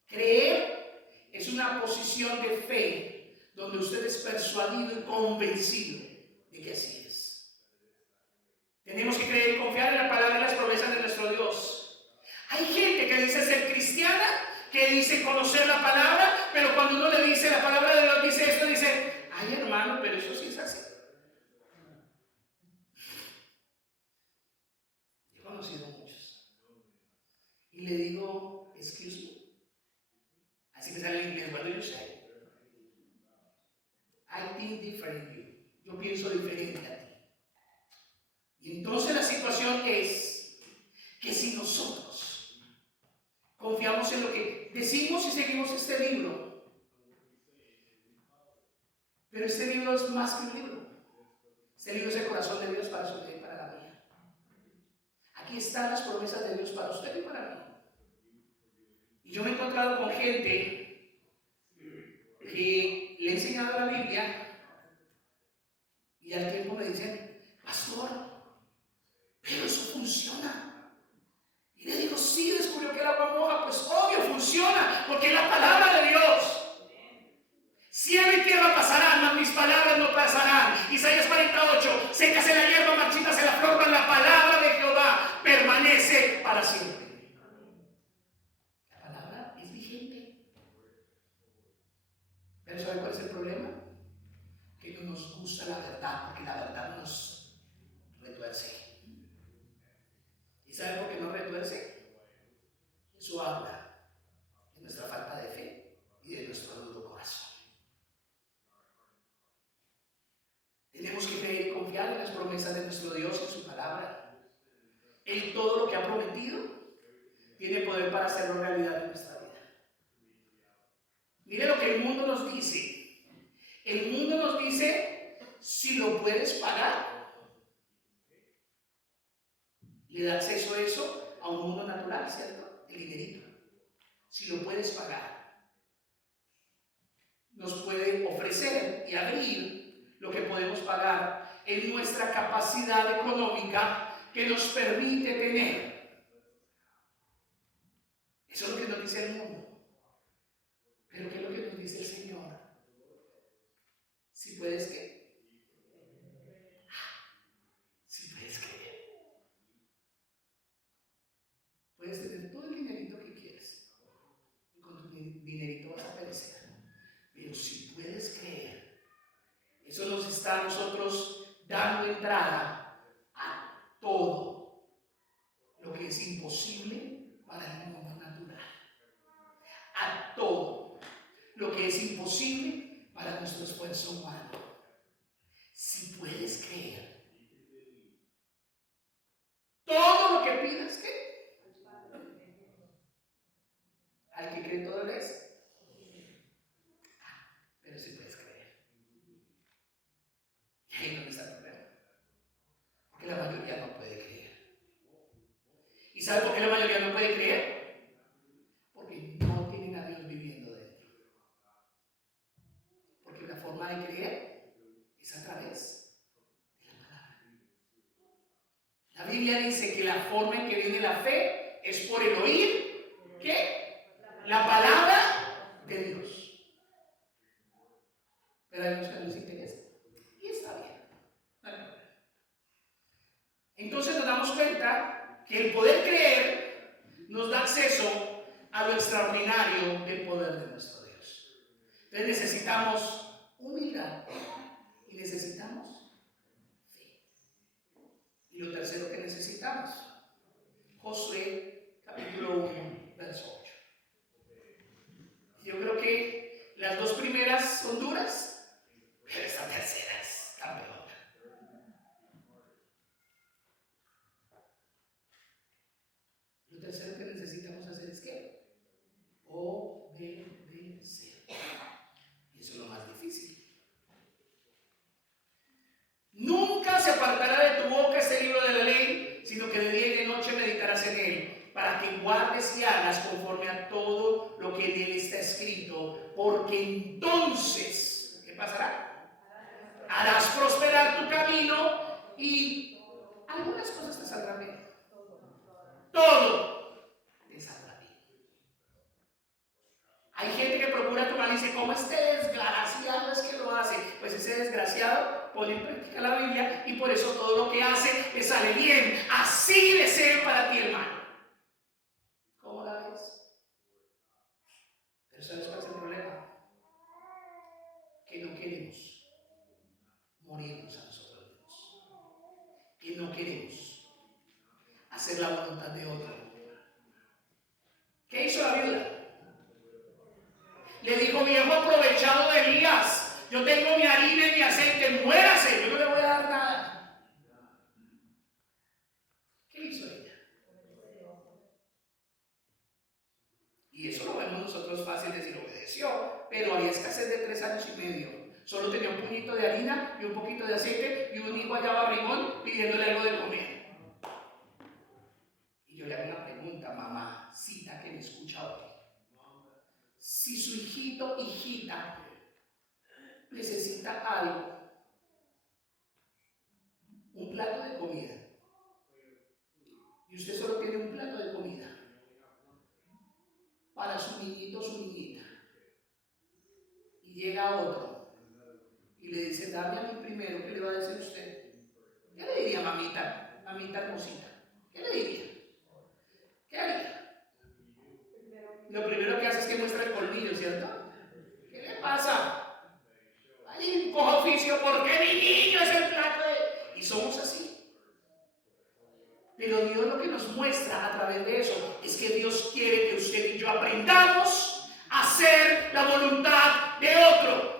Creer es una posición de fe donde usted es persuadido y convencido de que así es. Tenemos que creer y confiar en la palabra y las promesas de nuestro Dios. Hay gente que dice ser cristiana, que dice conocer la palabra, pero cuando uno le dice la palabra de Dios, dice esto, dice: ay, hermano, pero eso sí es así. He conocido muchos y le digo, excuse me. Así que sale en inglés, what do you say? I think differently. Yo pienso diferente a ti. Y entonces la situación es que si nosotros confiamos en lo que decimos y seguimos este libro, pero este libro es más que un libro. Este libro es el corazón de Dios para su vida y para la mía. Aquí están las promesas de Dios para usted y para mí. Y yo me he encontrado con gente que le he enseñado la Biblia y al tiempo me dicen: pastor, pero eso funciona. Y le digo: sí, descubrió que el agua moja. Pues obvio funciona, porque es la palabra de Dios. Cielo y tierra pasarán, mas mis palabras no pasarán. Isaías 48, sécase la hierba, marchítase la flor, mas la palabra de Jehová permanece para siempre. La palabra es vigente. Pero ¿sabe cuál es el problema? Que no nos gusta la verdad, porque la verdad nos retuerce. ¿Y sabe por qué nos retuerce? Eso habla de nuestra falta de fe y de nuestro duro corazón. Tenemos que creer y confiar en las promesas de nuestro Dios y su palabra. Él todo lo que ha prometido tiene poder para hacerlo realidad en nuestra vida. Mire lo que el mundo nos dice. El mundo nos dice: si lo puedes pagar. Le da acceso a eso a un mundo natural, ¿cierto? El dinerito. Si lo puedes pagar. Nos puede ofrecer y abrir lo que podemos pagar en nuestra capacidad económica que nos permite tener. Eso es lo que nos dice el mundo. Pero ¿qué es lo que nos dice el Señor? Si puedes, ¿qué? Si puedes creer. Puedes tener todo el dinerito que quieres y con tu dinerito vas a perecer. Pero si puedes creer, eso nos está a nosotros dando entrada a todo lo que es imposible para el mundo natural. A todo lo que es imposible para nuestro esfuerzo humano. Si puedes creer, todo lo que pidas, ¿qué? Al que cree todo es. Pero si puedes creer. Y ahí no está el problema. Porque la mayoría no puede creer. ¿Y sabe por qué la mayoría no puede creer? Porque no tienen a Dios viviendo dentro. Porque la forma de creer es a través de la palabra. Biblia dice que la forma en que viene la fe es por el oír, ¿qué? La palabra de Dios. Pero hay muchos que les interesa. Y está bien. No hay problema. Entonces nos damos cuenta que el poder creer nos da acceso a lo extraordinario del poder de nuestro Dios. Entonces necesitamos humildad y necesitamos fe. Y lo tercero que necesitamos, Josué capítulo 1, verso 8. Yo creo que las dos primeras son duras, pero esta tercera es campeona. Lo tercero que necesitamos hacer es ¿qué? Obedecer. Y eso es lo más difícil. Nunca se apartará de tu boca este libro de la ley, sino que de día y de noche meditarás en él, para que guardes y hagas conforme a todo lo que en él está escrito, porque entonces, ¿qué pasará? Harás prosperar tu camino y algunas cosas te saldrán bien. Todo te saldrá bien. Hay gente que procura tomar y dice, ¿cómo este desgraciado es que lo hace? Pues ese desgraciado pone en práctica la Biblia y por eso todo lo que hace le sale bien. Así desee para ti, hermano. ¿Cómo la ves? Pero ¿sabes cuál es el problema? Que no queremos morirnos a nosotros mismos. Que no queremos hacer la voluntad de otro. ¿Qué hizo la viuda? Le dijo, viejo aprovechado de Elías, yo tengo mi harina y mi aceite, muérase, yo no le voy a dar nada. ¿Qué hizo ella? Y eso lo vemos nosotros fácil decir, obedeció, pero había escasez de 3 años y medio. Solo tenía un puñito de harina y un poquito de aceite y un hijo allá barrigón pidiéndole algo de comer. Y yo le hago una pregunta, mamacita que me escucha hoy. Si su hijito, hijita, necesita algo, un plato de comida, y usted solo tiene un plato de comida para su niñito o su niñita, y llega otro y le dice, dame a mí primero, ¿qué le va a decir usted? ¿Qué le diría, mamita? Mamita hermosita, ¿qué le diría? ¿Qué haría? Lo primero que hace es que muestra el colmillo, ¿cierto? ¿Qué le pasa? Hay un cojo oficio, porque mi niño es el plato de... Y somos así. Pero Dios lo que nos muestra a través de eso es que Dios quiere que usted y yo aprendamos a hacer la voluntad de otro.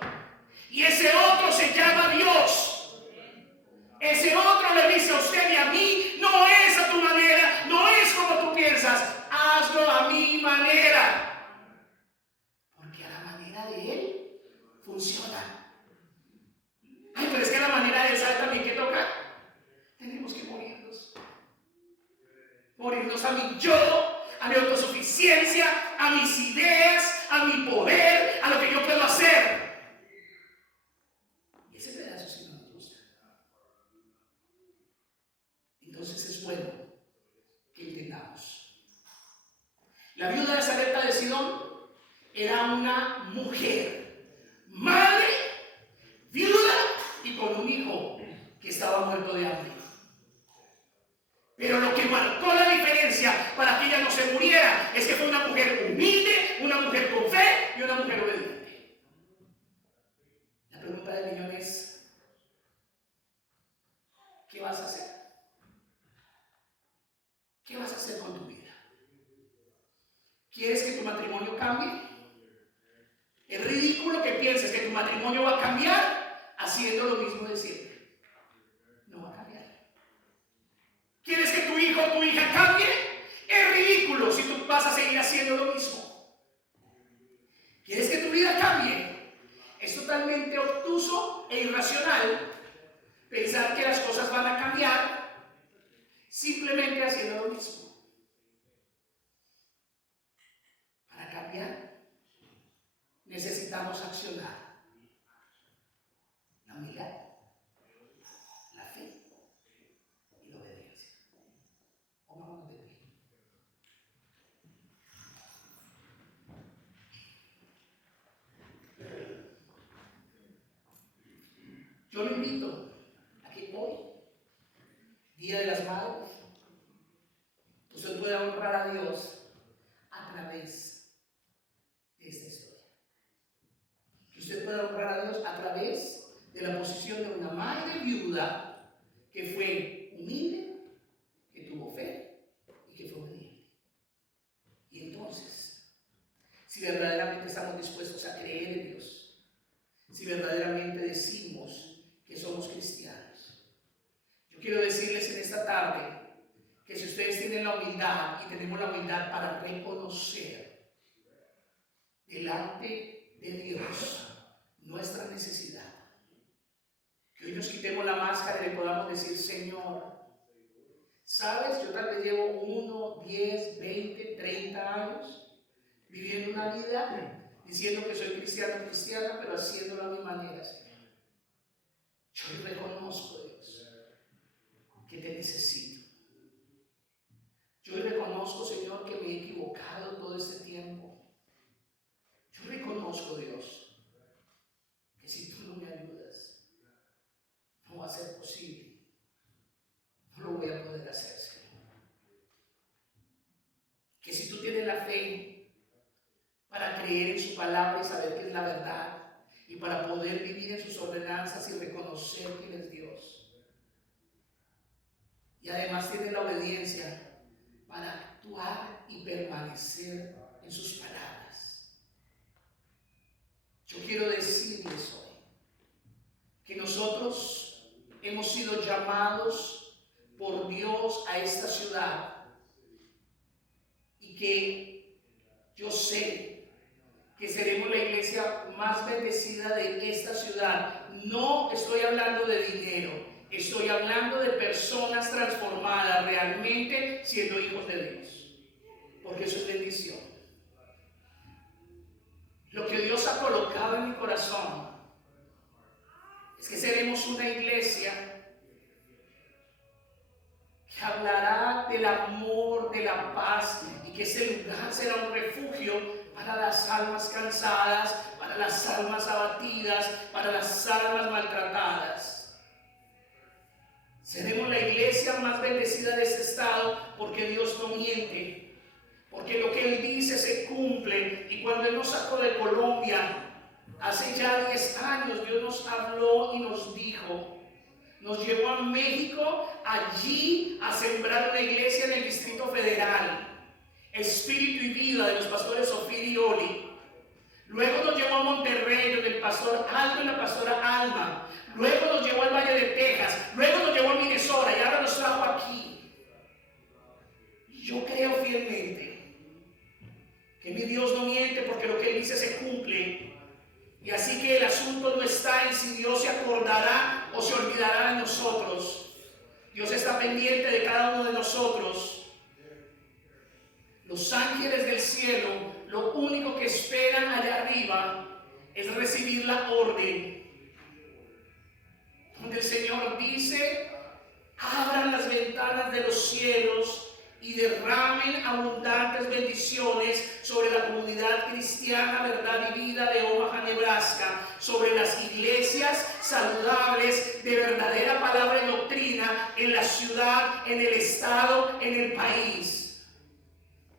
Y ese otro se llama Dios. Ese otro le dice a usted y a mí, no es a tu manera, no es como tú piensas, hazlo a mi manera. Porque a la manera de Él funciona. Ay, pero es que a la manera de Él, ¿sabe también qué toca? Tenemos que morirnos. Morirnos a mi yo, a mi autosuficiencia, a mis ideas, a mi poder, a lo que yo puedo hacer. Y ese pedazo sí no nos gusta. Entonces es bueno que entendamos. La viuda de Sarepta de Sidón era una mujer, madre, viuda y con un hijo que estaba muerto de hambre. Pero lo que marcó la diferencia para que ella no se muriera es que fue una mujer humilde, una mujer con fe y una mujer obediente. La pregunta del millón es, ¿qué vas a hacer? ¿Qué vas a hacer con tu vida? ¿Quieres que tu matrimonio cambie? Es ridículo que pienses que tu matrimonio va a cambiar haciendo lo mismo de siempre. No va a cambiar. ¿Quieres que tu hijo o tu hija cambie? Es ridículo si tú vas a seguir haciendo lo mismo. ¿Quieres que tu vida cambie? Es totalmente obtuso e irracional pensar que las cosas van a cambiar simplemente haciendo lo mismo. Para cambiar, necesitamos accionar la humildad, la fe y la obediencia. Yo lo invito a que hoy, Día de las Madres, usted pueda honrar a Dios a través de esta historia. Que usted pueda honrar a Dios a través de la posición de una madre viuda que fue humilde, que tuvo fe y que fue obediente. Y entonces, si verdaderamente estamos dispuestos a creer en Dios, si verdaderamente decimos que somos cristianos, yo quiero decirles en esta tarde que si ustedes tienen la humildad y tenemos la humildad para reconocer delante de Dios nuestra necesidad, que hoy nos quitemos la máscara y le podamos decir: Señor, sabes, yo tal vez llevo 1, 10, 20, 30 años viviendo una vida diciendo que soy cristiana, pero haciéndolo a mi manera, Señor. Yo reconozco, Dios, que te necesito. Yo reconozco, Señor, que me he equivocado todo este tiempo. Yo reconozco, Dios, que si tú no me ayudas, no va a ser posible. No lo voy a poder hacer, Señor. Que si tú tienes la fe para creer en su palabra y saber que es la verdad, y para poder vivir en sus ordenanzas y reconocer quién es Dios, y además tienes la obediencia para actuar y permanecer en sus palabras, yo quiero decirles hoy que nosotros hemos sido llamados por Dios a esta ciudad, y que yo sé que seremos la iglesia más bendecida de esta ciudad. No estoy hablando de dinero, estoy hablando de personas transformadas realmente siendo hijos de Dios, porque eso es bendición. Lo que Dios ha colocado en mi corazón es que seremos una iglesia que hablará del amor, de la paz, y que ese lugar será un refugio para las almas cansadas, para las almas abatidas, para las almas maltratadas. Seremos la iglesia más bendecida de este estado, porque Dios no miente, porque lo que Él dice se cumple. Y cuando Él nos sacó de Colombia, hace ya 10 años, Dios nos habló y nos dijo, nos llevó a México, allí a sembrar una iglesia en el Distrito Federal, Espíritu y Vida, de los pastores Sofía y Oli. Luego nos llevó a Monterrey, donde el pastor Aldo y la pastora Alma. Luego nos llevó al Valle de Texas. Luego nos llevó a Minnesota y ahora nos trajo aquí. Y yo creo fielmente que mi Dios no miente, porque lo que Él dice se cumple. Y así que el asunto no está en si Dios se acordará o se olvidará de nosotros. Dios está pendiente de cada uno de nosotros. Los ángeles del cielo, lo único que esperan allá arriba es recibir la orden, donde el Señor dice: abran las ventanas de los cielos y derramen abundantes bendiciones sobre la comunidad cristiana Verdad y Vida de Omaha, Nebraska, sobre las iglesias saludables de verdadera palabra y doctrina en la ciudad, en el estado, en el país.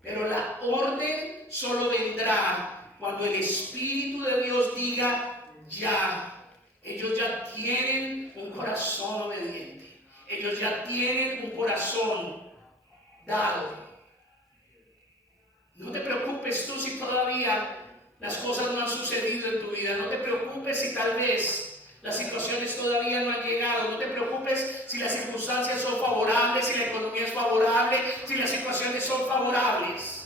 Pero la orden solo vendrá cuando el Espíritu de Dios diga ya. Ellos ya tienen un corazón obediente. Ellos ya tienen un corazón dado. No te preocupes tú si todavía las cosas no han sucedido en tu vida. No te preocupes si tal vez las situaciones todavía no han llegado. No te preocupes si las circunstancias son favorables, si la economía es favorable, si las situaciones son favorables.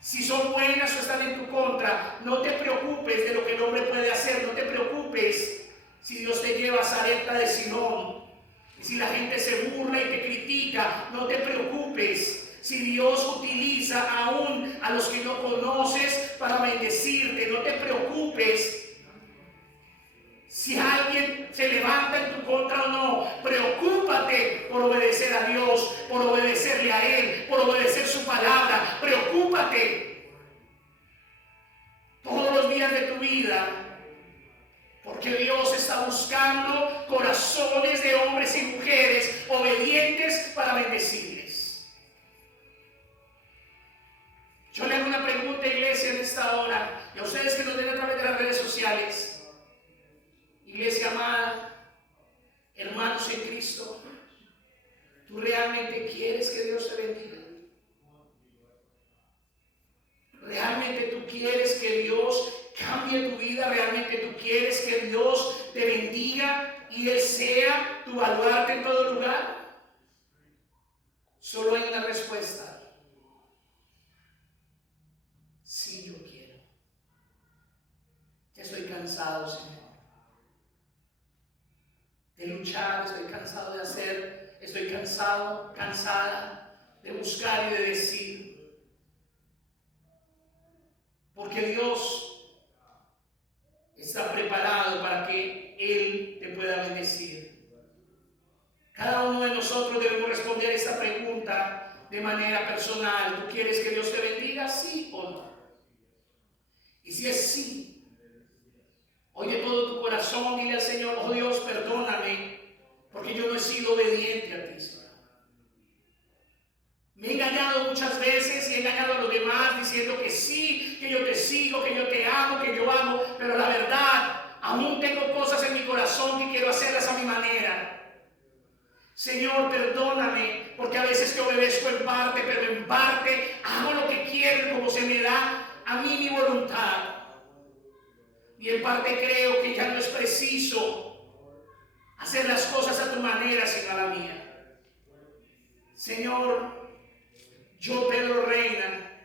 Si son buenas o están en tu contra, no te preocupes de lo que el hombre puede hacer. No te preocupes si Dios te lleva a Sarepta de Sidón. Y si la gente se burla y te critica, no te preocupes. Si Dios utiliza aún a los que no conoces para bendecirte, no te preocupes. Si alguien se levanta en tu contra o no, preocúpate por obedecer a Dios, por obedecerle a Él, por obedecer su palabra. Preocúpate todos los días de tu vida, porque Dios está buscando bendecirles. Yo le hago una pregunta, iglesia, en esta hora, y a ustedes que nos ven a través de las redes sociales. Iglesia amada, hermanos en Cristo, ¿tú realmente quieres que Dios te bendiga? ¿Realmente tú quieres que Dios cambie tu vida? ¿Realmente tú quieres que Dios te bendiga y Él sea tu baluarte en todo lugar? Solo hay una respuesta. Sí, yo quiero. Ya estoy cansado, Señor, de luchar, estoy cansado de hacer, estoy cansado, cansada de buscar y de decir, porque Dios está preparado para que Él te pueda bendecir. Cada uno de nosotros debemos responder esta pregunta de manera personal. ¿Tú quieres que Dios te bendiga? ¿Sí o no? Y si es sí, hoy de todo tu corazón dile al Señor: oh Dios, perdóname, porque yo no he sido obediente a ti, Señor. Me he engañado muchas veces y he engañado a los demás diciendo que sí, que yo te sigo, que yo te amo, que yo amo, pero la verdad, aún tengo cosas en mi corazón que quiero hacerlas a mi manera. Señor, perdóname, porque a veces te obedezco en parte, pero en parte hago lo que quiero, como se me da a mí mi voluntad. Y en parte creo que ya no es preciso hacer las cosas a tu manera, sino a la mía. Señor, yo, Pedro Reina,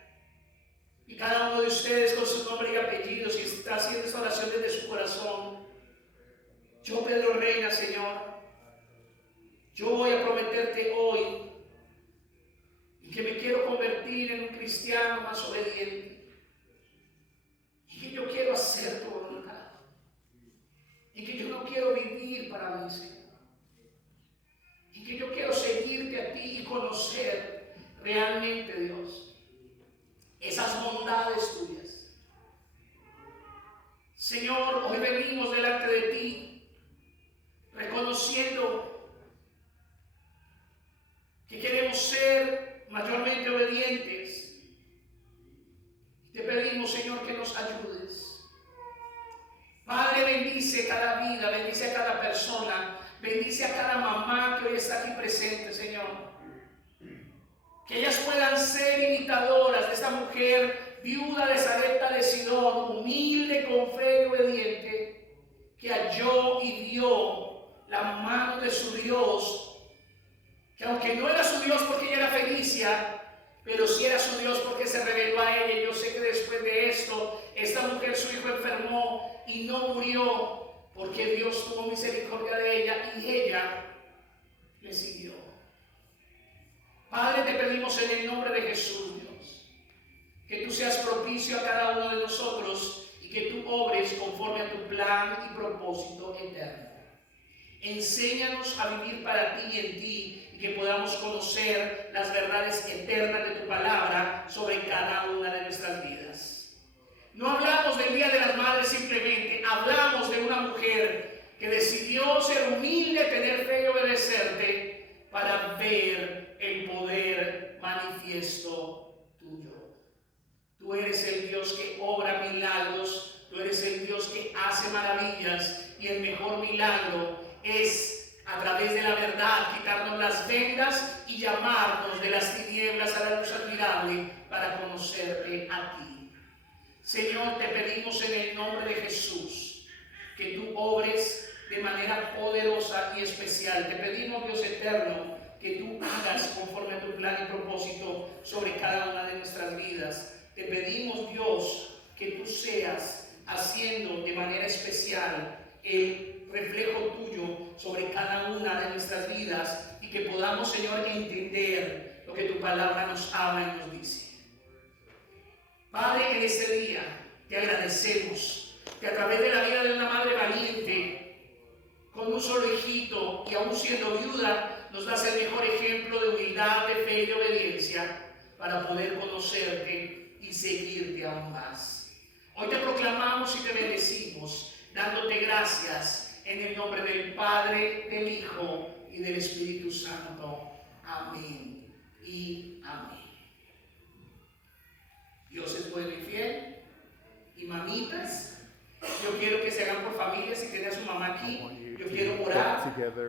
y cada uno de ustedes con su nombre y apellido, si está haciendo esta oración desde su corazón, yo, Pedro Reina, Señor, yo voy a prometerte hoy y que me quiero convertir en un cristiano más obediente, y que yo quiero hacer tu voluntad, y que yo no quiero vivir para mí, Señor, y que yo quiero seguirte a ti y conocer realmente, Dios, esas bondades tuyas. Señor, hoy venimos delante de ti reconociendo que queremos ser mayormente obedientes. Te pedimos, Señor, que nos ayudes. Padre, bendice cada vida, bendice a cada persona, bendice a cada mamá que hoy está aquí presente, Señor. Que ellas puedan ser imitadoras de esta mujer viuda de Sarepta de Sidón, humilde, con fe y obediente, que halló y vio la mano de su Dios, que aunque no era su Dios porque ella era Fenicia, pero sí era su Dios porque se reveló a ella. Yo sé que después de esto, esta mujer, su hijo, enfermó y no murió, porque Dios tuvo misericordia de ella y ella le siguió. Padre, te pedimos en el nombre de Jesús, Dios, que tú seas propicio a cada uno de nosotros y que tú obres conforme a tu plan y propósito eterno. Enséñanos a vivir para ti y en ti, y que podamos conocer las verdades eternas de tu palabra sobre cada una de nuestras vidas. No hablamos del Día de las Madres simplemente, hablamos de una mujer que decidió ser humilde, tener fe y obedecerte para ver el poder manifiesto tuyo. Tú eres el Dios que obra milagros, tú eres el Dios que hace maravillas, y el mejor milagro es a través de la verdad quitarnos las vendas y llamarnos de las tinieblas a la luz admirable para conocerte a ti. Señor, te pedimos en el nombre de Jesús que tú obres de manera poderosa y especial. Te pedimos, Dios eterno, que tú hagas conforme a tu plan y propósito sobre cada una de nuestras vidas. Te pedimos, Dios, que tú seas haciendo de manera especial el reflejo tuyo sobre cada una de nuestras vidas, y que podamos, Señor, entender lo que tu palabra nos habla y nos dice. Padre, en este día te agradecemos que a través de la vida de una madre valiente, con un solo hijito y aún siendo viuda, nos das el mejor ejemplo de humildad, de fe y de obediencia para poder conocerte y seguirte aún más. Hoy te proclamamos y te bendecimos, dándote gracias en el nombre del Padre, del Hijo y del Espíritu Santo. Amén y amén. Dios es bueno y fiel. Y mamitas, yo quiero que se hagan por familia. Si tiene a su mamá aquí, yo quiero orar